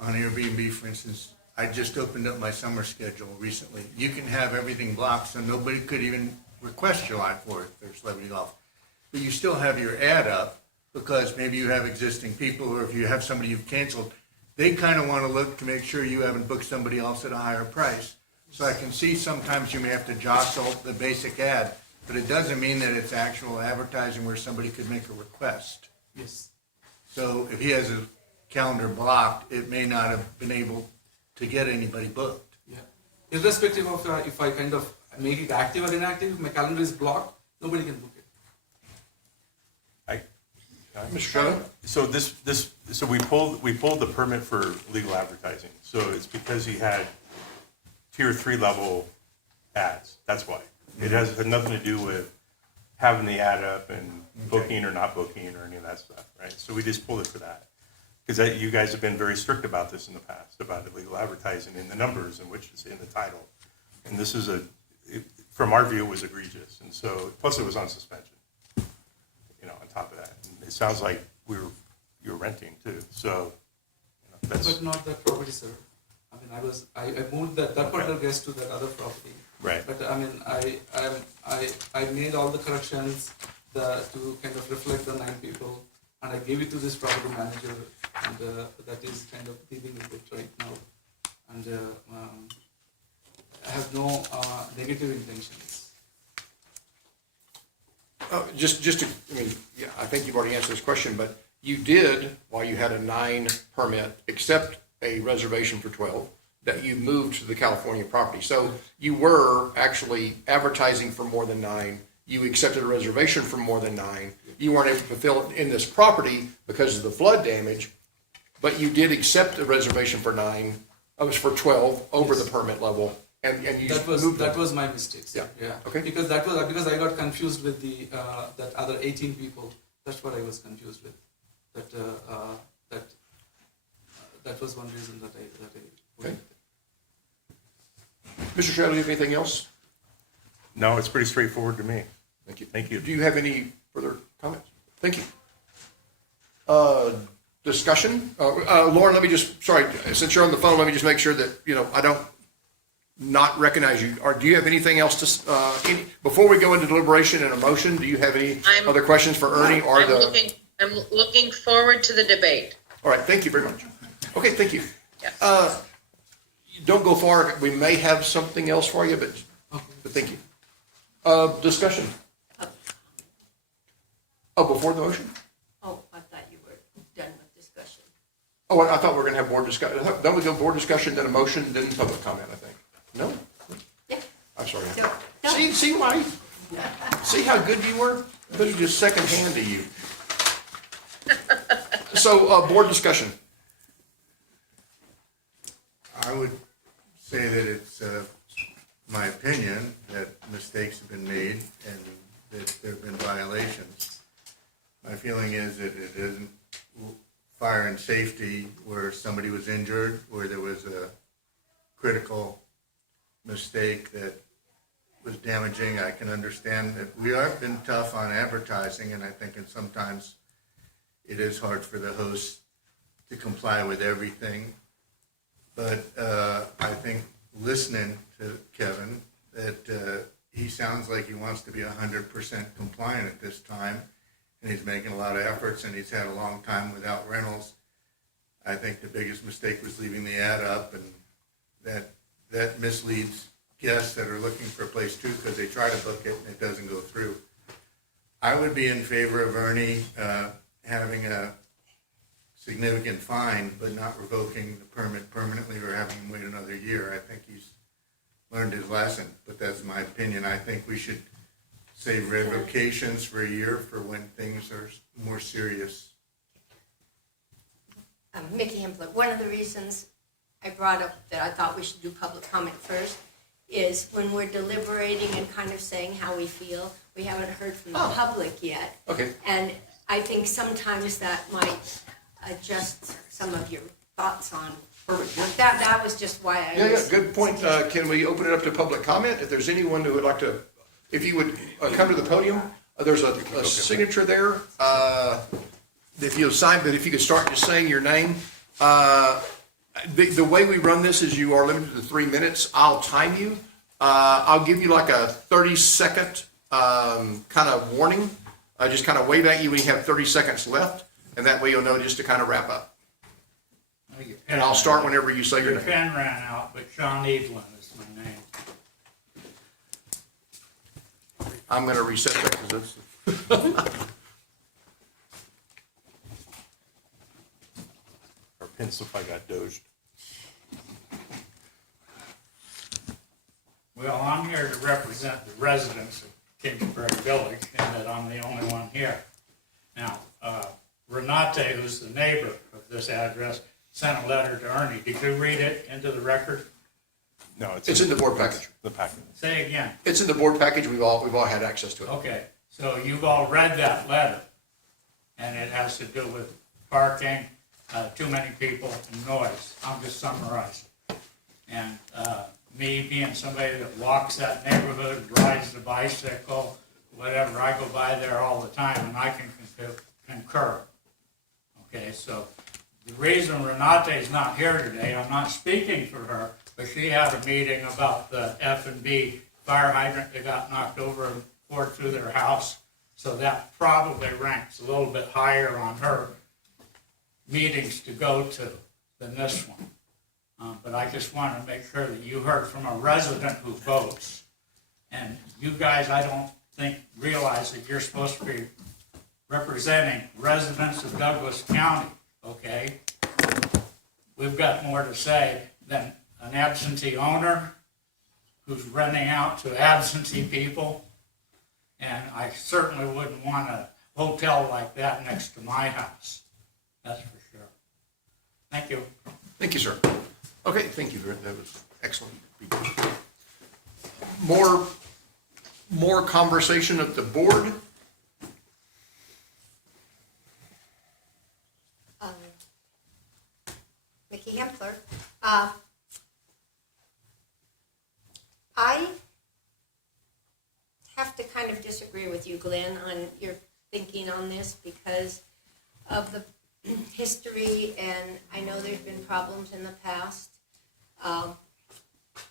on Airbnb, for instance. I just opened up my summer schedule recently. You can have everything blocked so nobody could even request July 4th or Celebrity Golf. But you still have your ad up because maybe you have existing people, or if you have somebody you've canceled, they kind of want to look to make sure you haven't booked somebody else at a higher price. So I can see sometimes you may have to jostle the basic ad, but it doesn't mean that it's actual advertising where somebody could make a request. Yes. So if he has a calendar blocked, it may not have been able to get anybody booked. Yeah. Irrespective of if I kind of make it active or inactive, if my calendar is blocked, nobody can book it. Mr. Shelton? So we pulled the permit for legal advertising. So it's because he had tier 3 level ads. That's why. It had nothing to do with having the ad up and booking or not booking or any of that stuff, right? So we just pulled it for that. Because you guys have been very strict about this in the past, about illegal advertising and the numbers in which it's in the title. And this is from our view, it was egregious. And so, plus it was on suspension, on top of that. And it sounds like you were renting too. So, that's. But not that property, sir. I mean, I moved that particular guest to that other property. Right. But I mean, I made all the corrections to kind of reflect the 9 people, and I gave it to this property manager, and that is kind of dealing with it right now. And I have no negative intentions. I think you've already answered this question, but you did, while you had a 9 permit, accept a reservation for 12, that you moved to the California property. So you were actually advertising for more than 9. You accepted a reservation for more than 9. You weren't able to fulfill it in this property because of the flood damage, but you did accept a reservation for 9. It was for 12 over the permit level, and you just moved That them. was my mistake, sir. Yeah. Yeah. Okay. Because I got confused with the that other 18 people. That's what I was confused with. That was one reason that I Okay. Mr. Shredder, do you have anything else? No, it's pretty straightforward to me. Thank you. Thank you. Do you have any further comments? Thank you. Discussion? Lauren, since you're on the phone, let me just make sure that, I don't not recognize you. Or do you have anything else to, before we go into deliberation and a motion, do you have any other questions for Ernie or I'm looking forward to the debate. All right, thank you very much. Okay, thank you. Yes. Don't go far. We may have something else for you, but thank you. Discussion. Before the motion? Oh, I thought you were done with discussion. Oh, I thought we were going to have board discussion. Then we go board discussion, then a motion, then public comment, I think. No? Yeah. I'm sorry. No. See why? See how good you were? Put it just second hand to you. So, board discussion. I would say that it's my opinion that mistakes have been made and that there have been violations. My feeling is that it isn't fire and safety where somebody was injured, where there was a critical mistake that was damaging. I can understand that we have been tough on advertising, and I think sometimes it is hard for the host to comply with everything. But I think listening to Kevin, that he sounds like he wants to be 100% compliant at this time, and he's making a lot of efforts, and he's had a long time without rentals. I think the biggest mistake was leaving the ad up, and that misleads guests that are looking for a place too, because they try to book it and it doesn't go through. I would be in favor of Ernie having a significant fine, but not revoking the permit permanently or having him wait another year. I think he's learned his lesson, but that's my opinion. I think we should say revocations for a year for when things are more serious. Mickey Hempler, one of the reasons I brought up that I thought we should do public comment first is when we're deliberating and kind of saying how we feel, we haven't heard from the public yet. Okay. And I think sometimes that might adjust some of your thoughts on. Perfect. That was just why I was. Good point. Can we open it up to public comment? If there's anyone who would like to, if you would come to the podium, there's a signature there. If you sign, but if you could start just saying your name. The way we run this is you are limited to 3 minutes. I'll time you. I'll give you like a 30-second kind of warning. Just kind of wave at you when you have 30 seconds left, and that way you'll know just to kind of wrap up. And I'll start whenever you say your Your name. pen ran out, but Sean Evelyn is my name. I'm going to reset that because that's. Or pencil if I got dozed. Well, I'm here to represent the residents of Kingsbury Village, and that I'm the only one here. Now, Renate, who's the neighbor of this address, sent a letter to Ernie. Did you read it into the record? No, It's in the board package. The packet. Say again. It's in the board package. We've all had access to it. Okay, so you've all read that letter, and it has to do with parking, too many people, and noise. I'm just summarizing. And me being somebody that walks that neighborhood, rides the bicycle, whatever, I go by there all the time, and I can concur. Okay, so the reason Renate's not here today, I'm not speaking for her, but she had a meeting about the F&B fire hydrant that got knocked over and poured through their house. So that probably ranks a little bit higher on her meetings to go to than this one. But I just want to make sure that you heard from a resident who votes. And you guys, I don't think, realize that you're supposed to be representing residents of Douglas County, okay? We've got more to say than an absentee owner who's renting out to absentee people. And I certainly wouldn't want a hotel like that next to my house. That's for sure. Thank you. Thank you, sir. Okay, thank you. That was excellent. More conversation at the board. Mickey Hempler. I have to kind of disagree with you, Glenn, on your thinking on this because of the history, and I know there's been problems in the past.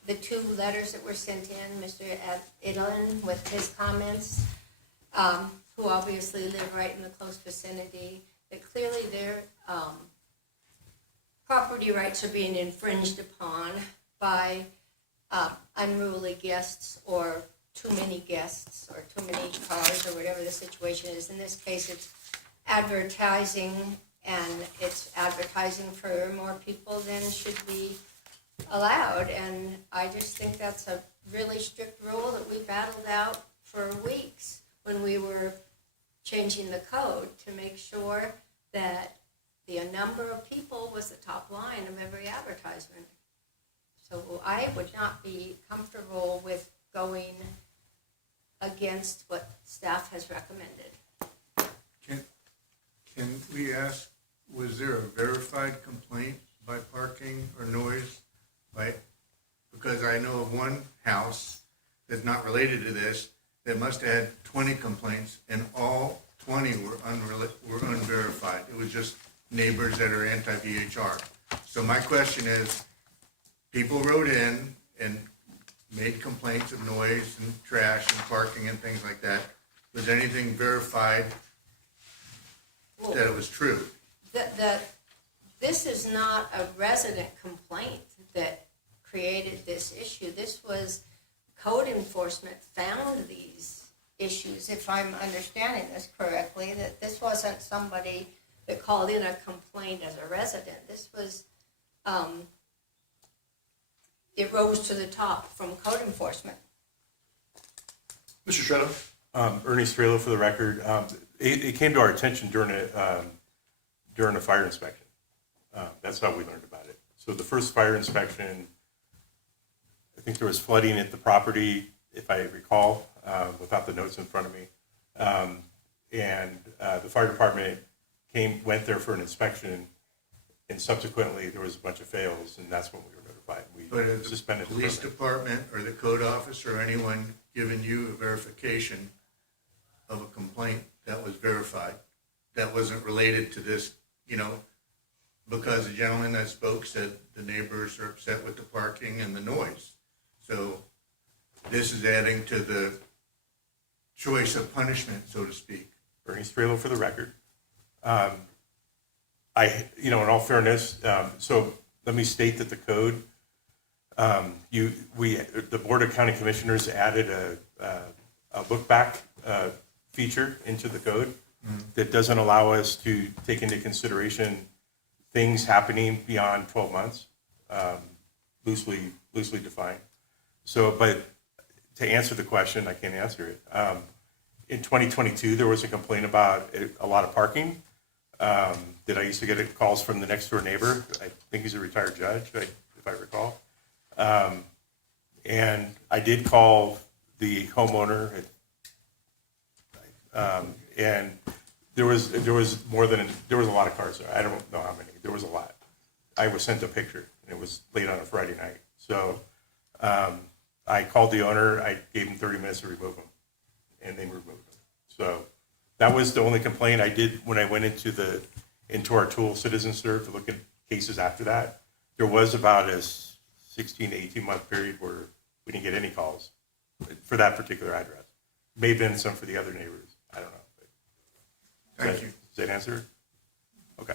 The 2 letters that were sent in, Mr. Idlin with his comments, who obviously live right in the close vicinity, that clearly their property rights are being infringed upon by unruly guests or too many guests or too many cars or whatever the situation is. In this case, it's advertising, and it's advertising for more people than should be allowed. And I just think that's a really strict rule that we battled out for weeks when we were changing the code to make sure that the number of people was the top line of every advertisement. So I would not be comfortable with going against what staff has recommended. Can we ask, was there a verified complaint by parking or noise? Because I know of one house that's not related to this that must have had 20 complaints, and all 20 were unverified. It was just neighbors that are anti-VHR. So my question is, people wrote in and made complaints of noise and trash and parking and things like that. Was anything verified that it was true? This this is not a resident complaint that created this issue. This was code enforcement found these issues, if I'm understanding this correctly, that this wasn't somebody that called in a complaint as a resident. This was, it rose to the top from code enforcement. Mr. Shredder? Ernie Strelo for the record. It came to our attention during a fire inspection. That's how we learned about it. So the first fire inspection, I think there was flooding at the property, if I recall, without the notes in front of me. And the fire department went there for an inspection, and subsequently there was a bunch of fails, and that's when we were notified. But We has the suspended the police permit. department or the code officer or anyone given you a verification of a complaint that was verified, that wasn't related to this, because the gentleman that spoke said the neighbors are upset with the parking and the noise. So this is adding to the choice of punishment, so to speak. Ernie Strelo for the record. In all fairness, so let me state that the code, the Board of County Commissioners added a look back feature into the code that doesn't allow us to take into consideration things happening beyond 12 months, loosely defined. So, but to answer the question, I can't answer it. In 2022, there was a complaint about a lot of parking. That I used to get calls from the next door neighbor. I think he's a retired judge, if I recall. And I did call the homeowner, and there was a lot of cars there. I don't know how many. There was a lot. I was sent a picture, and it was late on a Friday night. So I called the owner. I gave him 30 minutes to remove them, and they removed them. So that was the only complaint I did when I went into our tool Citizen Serve to look at cases after that. There was about a 16 to 18 month period where we didn't get any calls for that particular address. May have been some for the other neighbors. I don't know. Thank you. Does that answer? Okay.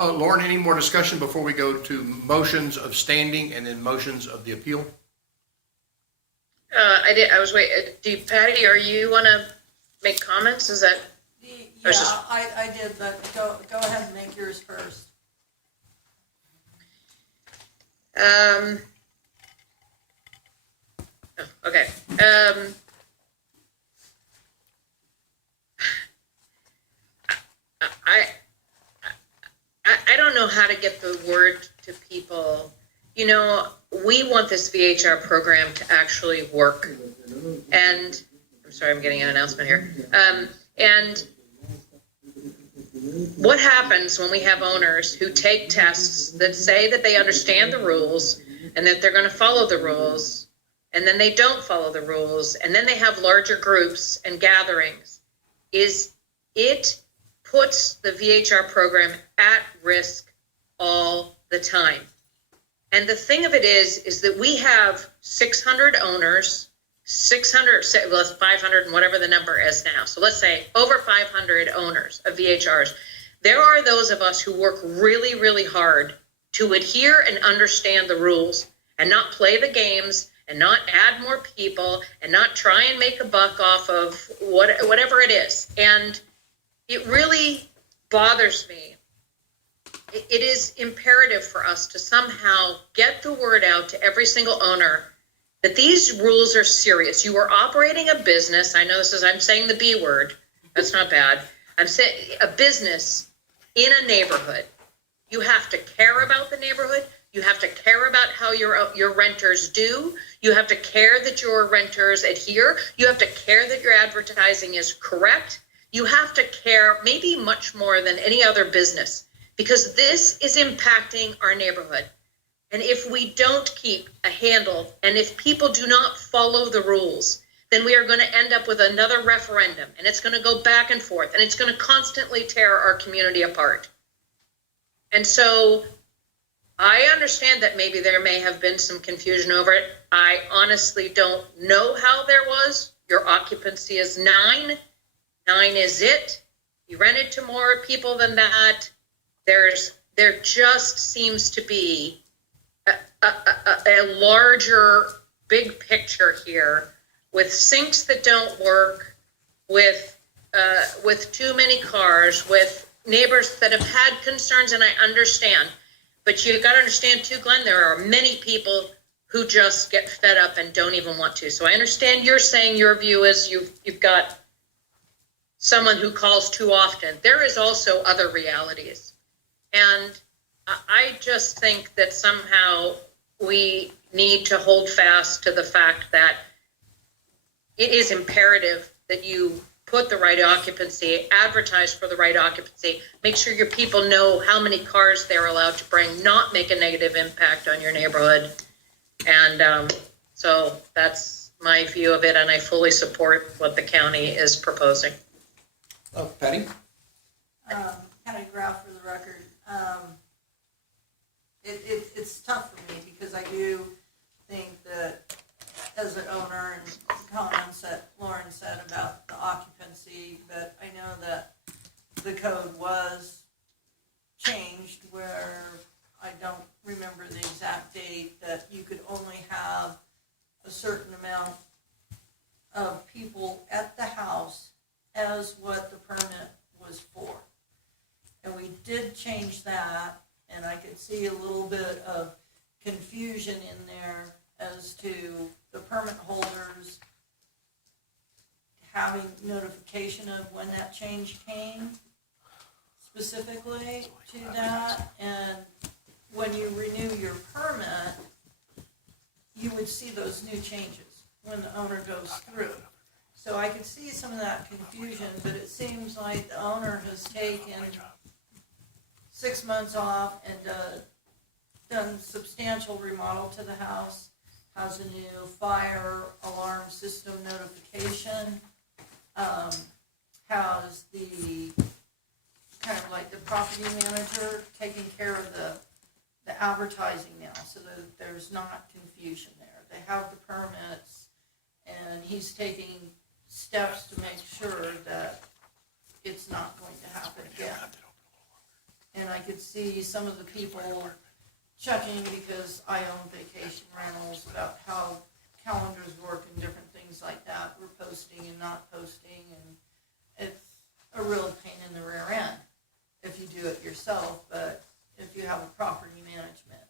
Lauren, any more discussion before we go to motions of standing and then motions of the appeal? I was waiting. Patty, are you want to make comments? Is that? Yeah, I did, but go ahead and make yours first. Okay. I don't know how to get the word to people. We want this VHR program to actually work. And I'm sorry, I'm getting an announcement here. And what happens when we have owners who take tests that say that they understand the rules and that they're going to follow the rules, and then they don't follow the rules, and then they have larger groups and gatherings? It puts the VHR program at risk all the time. And the thing of it is that we have 600 owners, 500 and whatever the number is now. So let's say over 500 owners of VHRs. There are those of us who work really, really hard to adhere and understand the rules and not play the games and not add more people and not try and make a buck off of whatever it is. And it really bothers me. It is imperative for us to somehow get the word out to every single owner that these rules are serious. You are operating a business. I know I'm saying the B word. That's not bad. I'm saying a business in a neighborhood. You have to care about the neighborhood. You have to care about how your renters do. You have to care that your renters adhere. You have to care that your advertising is correct. You have to care maybe much more than any other business, because this is impacting our neighborhood. And if we don't keep a handle, and if people do not follow the rules, then we are going to end up with another referendum, and it's going to go back and forth, and it's going to constantly tear our community apart. And so I understand that maybe there may have been some confusion over it. I honestly don't know how there was. Your occupancy is 9. 9 is it. You rented to more people than that. there just seems to be a larger, big picture here with sinks that don't work, with too many cars, with neighbors that have had concerns, and I understand. But you got to understand too, Glenn, there are many people who just get fed up and don't even want to. So I understand you're saying your view is you've got someone who calls too often. There is also other realities. And I just think that somehow we need to hold fast to the fact that it is imperative that you put the right occupancy, advertise for the right occupancy, make sure your people know how many cars they're allowed to bring, not make a negative impact on your neighborhood. And so that's my view of it, and I fully support what the county is proposing. Patty? County Graph for the record. It's tough for me because I do think that as an owner, and the comments that Lauren said about the occupancy, but I know that the code was changed where I don't remember the exact date, that you could only have a certain amount of people at the house as what the permit was for. And we did change that, and I could see a little bit of confusion in there as to the permit holders having notification of when that change came specifically to that. And when you renew your permit, you would see those new changes when the owner goes through. So I could see some of that confusion, but it seems like the owner has taken 6 months off and done substantial remodel to the house, has a new fire alarm system notification, has the kind of like the property manager taking care of the advertising now, so that there's not confusion there. They have the permits, and he's taking steps to make sure that it's not going to happen again. And I could see some of the people checking, because I own vacation rentals, about how calendars work and different things like that. We're posting and not posting, and it's a real pain in the rear end if you do it yourself. But if you have a property management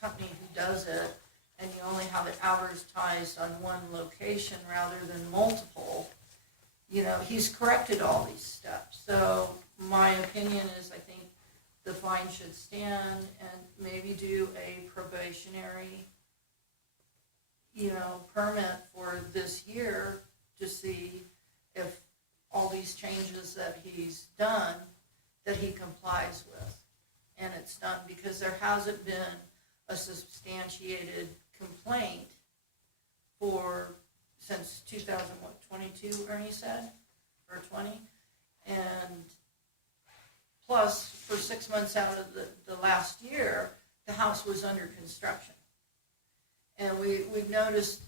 company who does it, and you only have it advertised on one location rather than multiple, he's corrected all these steps. So my opinion is, I think the fine should stand, and maybe do a probationary, permit for this year to see if all these changes that he's done, that he complies with. And it's done, because there hasn't been a substantiated complaint since 2022, Ernie said, or 20, and plus for 6 months out of the last year, the house was under construction. And we've noticed,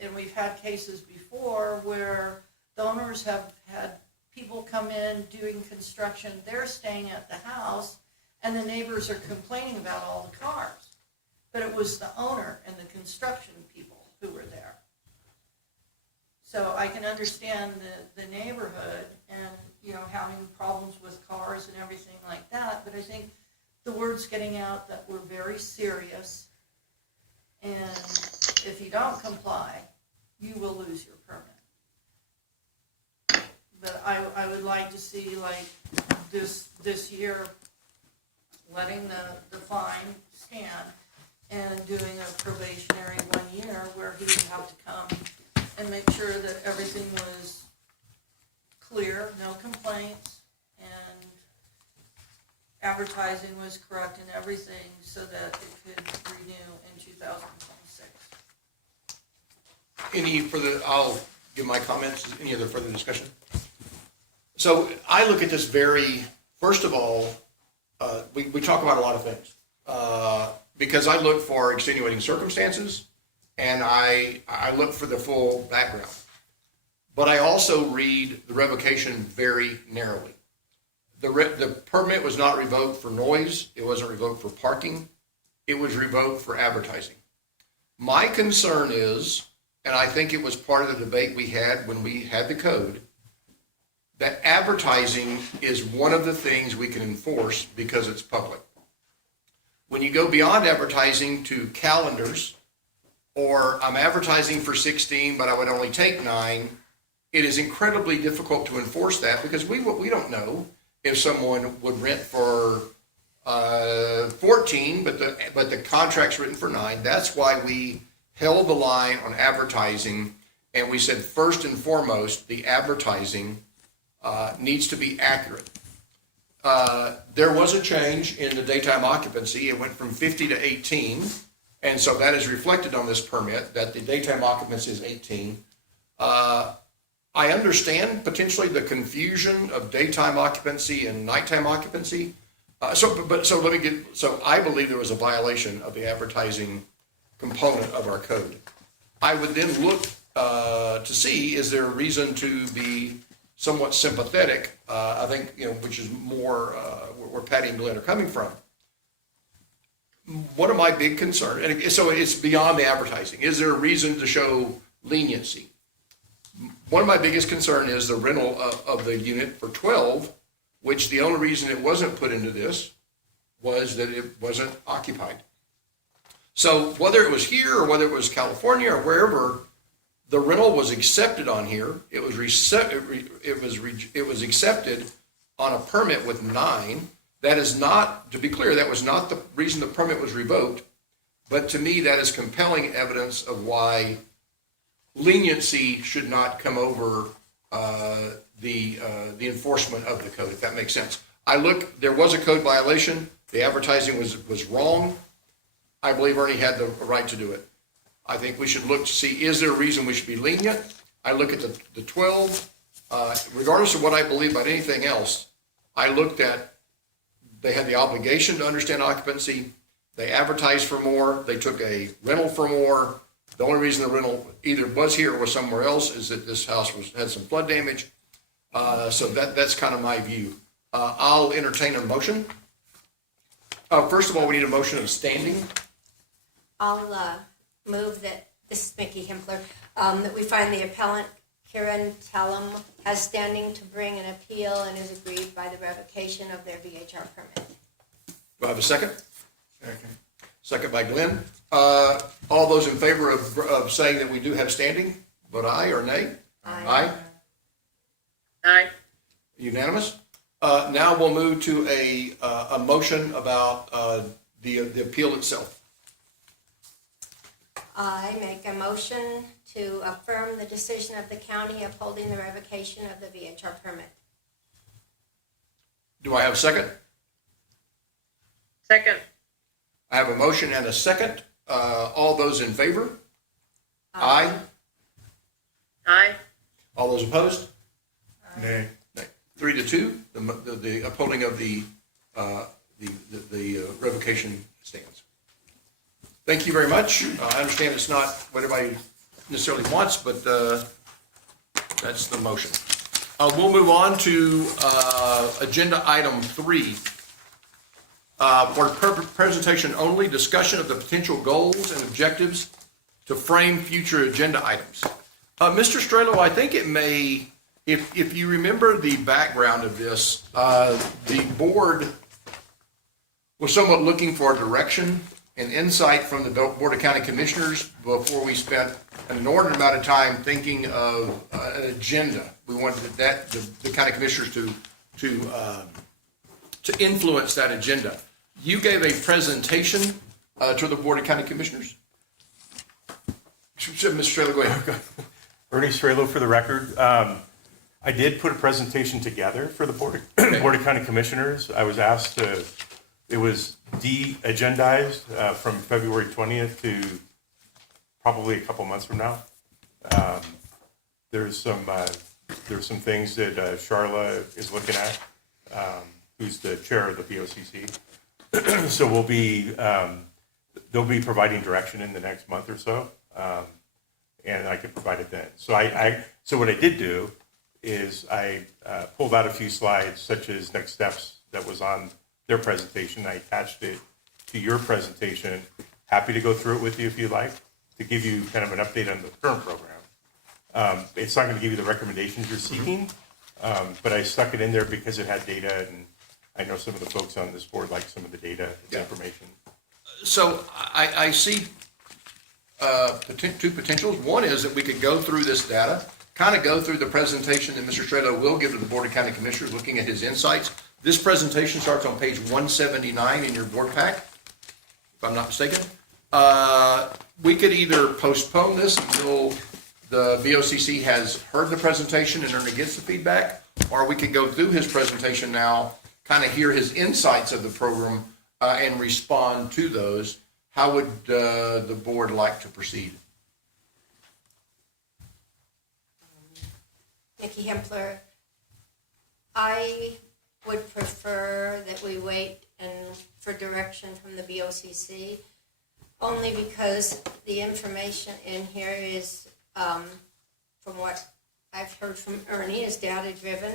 and we've had cases before where the owners have had people come in doing construction, they're staying at the house, and the neighbors are complaining about all the cars. But it was the owner and the construction people who were there. So I can understand the neighborhood and, having problems with cars and everything like that, but I think the word's getting out that we're very serious, and if you don't comply, you will lose your permit. But I would like to see, like, this year, letting the fine stand and doing a probationary 1 year where he would have to come and make sure that everything was clear, no complaints, and advertising was correct and everything, so that it could renew in 2026. Any further, I'll give my comments. Any other further discussion? So I look at this first of all, we talk about a lot of things. Because I look for extenuating circumstances, and I look for the full background. But I also read the revocation very narrowly. the permit was not revoked for noise, it wasn't revoked for parking, it was revoked for advertising. My concern is, and I think it was part of the debate we had when we had the code, that advertising is one of the things we can enforce because it's public. When you go beyond advertising to calendars, or I'm advertising for 16, but I would only take 9, it is incredibly difficult to enforce that because we don't know if someone would rent for 14, but the contract's written for 9. That's why we held the line on advertising, and we said first and foremost, the advertising needs to be accurate. There was a change in the daytime occupancy. It went from 50 to 18, and so that is reflected on this permit, that the daytime occupancy is 18. I understand potentially the confusion of daytime occupancy and nighttime occupancy. So I believe there was a violation of the advertising component of our code. I would then look to see, is there a reason to be somewhat sympathetic, I think, which is more where Patty and Glenn are coming from. One of my big concerns, and so it's beyond the advertising, is there a reason to show leniency? One of my biggest concern is the rental of the unit for 12, which the only reason it wasn't put into this was that it wasn't occupied. So whether it was here or whether it was California or wherever, the rental was accepted on here. It was accepted on a permit with 9. That is not, to be clear, that was not the reason the permit was revoked. But to me, that is compelling evidence of why leniency should not come over the enforcement of the code, if that makes sense. There was a code violation. The advertising was wrong. I believe Ernie had the right to do it. I think we should look to see, is there a reason we should be lenient? I look at the 12, regardless of what I believe about anything else, I looked at, they had the obligation to understand occupancy. They advertised for more. They took a rental for more. The only reason the rental either was here or was somewhere else is that this house had some flood damage. So that's kind of my view. I'll entertain a motion. First of all, we need a motion of standing. I'll move that, this is Mickey Himpler, that we find the appellant, Karen Tellum, has standing to bring an appeal and is aggrieved by the revocation of their VHR permit. Do I have a second? Second. Second by Glenn. All those in favor of saying that we do have standing, vote aye or nay? Aye. Aye. Unanimous. Now we'll move to a motion about the appeal itself. I make a motion to affirm the decision of the county upholding the revocation of the VHR permit. Do I have a second? Second. I have a motion and a second. All those in favor? Aye. Aye. All those opposed? Nay. Nay. 3-2. The upholding of the revocation stands. Thank you very much. I understand it's not what everybody necessarily wants, but that's the motion. We'll move on to agenda item 3. For presentation only, discussion of the potential goals and objectives to frame future agenda items. Mr. Strelo, I think it may, if you remember the background of this, the board was somewhat looking for direction and insight from the Board of County Commissioners before we spent an inordinate amount of time thinking of an agenda. We wanted the county commissioners to influence that agenda. You gave a presentation to the Board of County Commissioners. Mr. Strelo, go ahead. Ernie Strelo for the record. I did put a presentation together for the Board of County Commissioners. I was asked to, it was de-agendized from February 20th to probably a couple months from now. There's some things that Charla is looking at, who's the chair of the BOCC. So they'll be providing direction in the next month or so, and I could provide it then. So so what I did do is I pulled out a few slides, such as next steps that was on their presentation. I attached it to your presentation. Happy to go through it with you if you'd like, to give you kind of an update on the current program. It's not going to give you the recommendations you're seeking, but I stuck it in there because it had data, and I know some of the folks on this board like some of the data and information. So I see two potentials. One is that we could go through this data, kind of go through the presentation that Mr. Strelo will give to the Board of County Commissioners, looking at his insights. This presentation starts on page 179 in your board pack, if I'm not mistaken. We could either postpone this until the BOCC has heard the presentation and then gets the feedback, or we could go through his presentation now, kind of hear his insights of the program, and respond to those. How would the board like to proceed? Nikki Hempler, I would prefer that we wait for direction from the BOCC, only because the information in here is, from what I've heard from Ernie, is data-driven.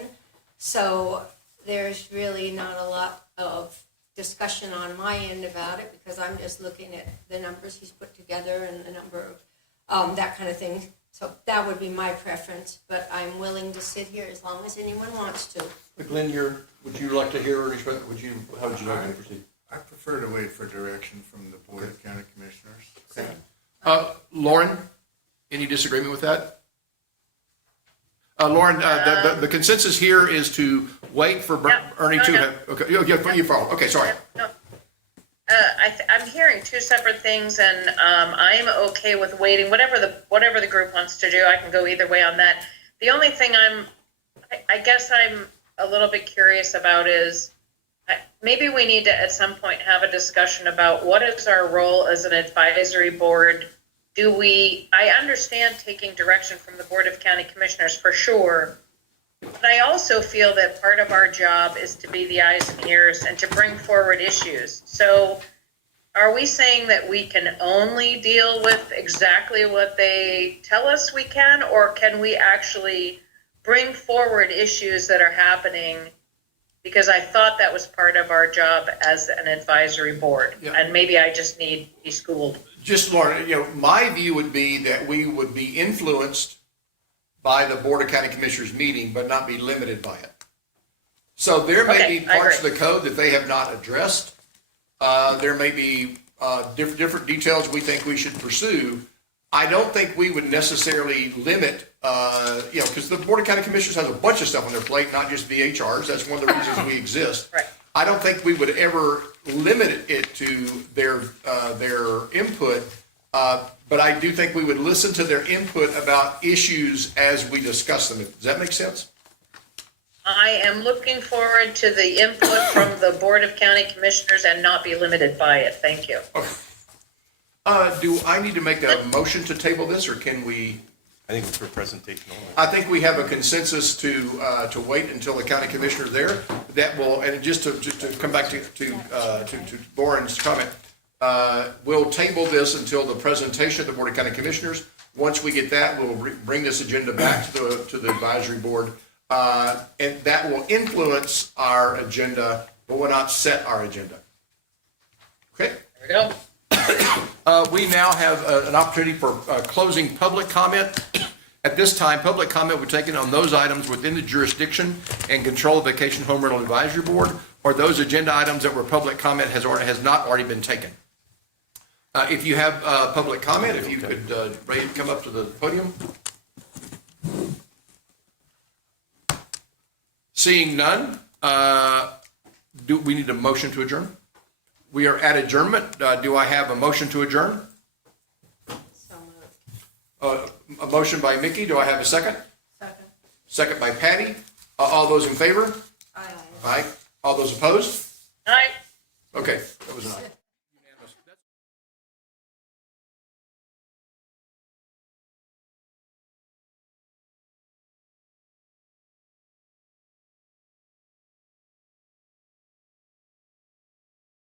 So there's really not a lot of discussion on my end about it, because I'm just looking at the numbers he's put together and the number of that kind of thing. So that would be my preference, but I'm willing to sit here as long as anyone wants to. Glenn, would you like to hear, or how would you like to proceed? I prefer to wait for direction from the Board of County Commissioners. Lauren, any disagreement with that? Lauren, the consensus here is to wait for Ernie to have, okay, you follow, okay, sorry. No. I'm hearing two separate things, and I'm okay with waiting. Whatever the group wants to do, I can go either way on that. The only thing I guess I'm a little bit curious about is maybe we need to at some point have a discussion about what is our role as an advisory board. I understand taking direction from the Board of County Commissioners for sure, but I also feel that part of our job is to be the eyes and ears and to bring forward issues. So are we saying that we can only deal with exactly what they tell us we can, or can we actually bring forward issues that are happening? Because I thought that was part of our job as an advisory board, and maybe I just need to be schooled. Just, Lauren, my view would be that we would be influenced by the Board of County Commissioners meeting, but not be limited by it. So there may be parts of the code that they have not addressed. There may be different details we think we should pursue. I don't think we would necessarily limit, because the Board of County Commissioners has a bunch of stuff on their plate, not just VHRs. That's one of the reasons we exist. Right. I don't think we would ever limit it to their input, but I do think we would listen to their input about issues as we discuss them. Does that make sense? I am looking forward to the input from the Board of County Commissioners and not be limited by it. Thank you. Okay. Do I need to make a motion to table this, or can we? I think it's for presentation only. I think we have a consensus to wait until the county commissioner is there. That will, and just to come back to Lauren's comment, we'll table this until the presentation of the Board of County Commissioners. Once we get that, we'll bring this agenda back to the advisory board, and that will influence our agenda, but will not set our agenda. Okay. There we go. We now have an opportunity for closing public comment. At this time, public comment will be taken on those items within the jurisdiction and control of Vacation Home Rental Advisory Board, or those agenda items that where public comment has not already been taken. If you have public comment, if you could come up to the podium. Seeing none, do we need a motion to adjourn? We are at adjournment. Do I have a motion to adjourn? So moved. A motion by Mickey. Do I have a second? Second. Second by Patty. All those in favor? Aye. Aye. All those opposed? All right. Okay, that was an aye.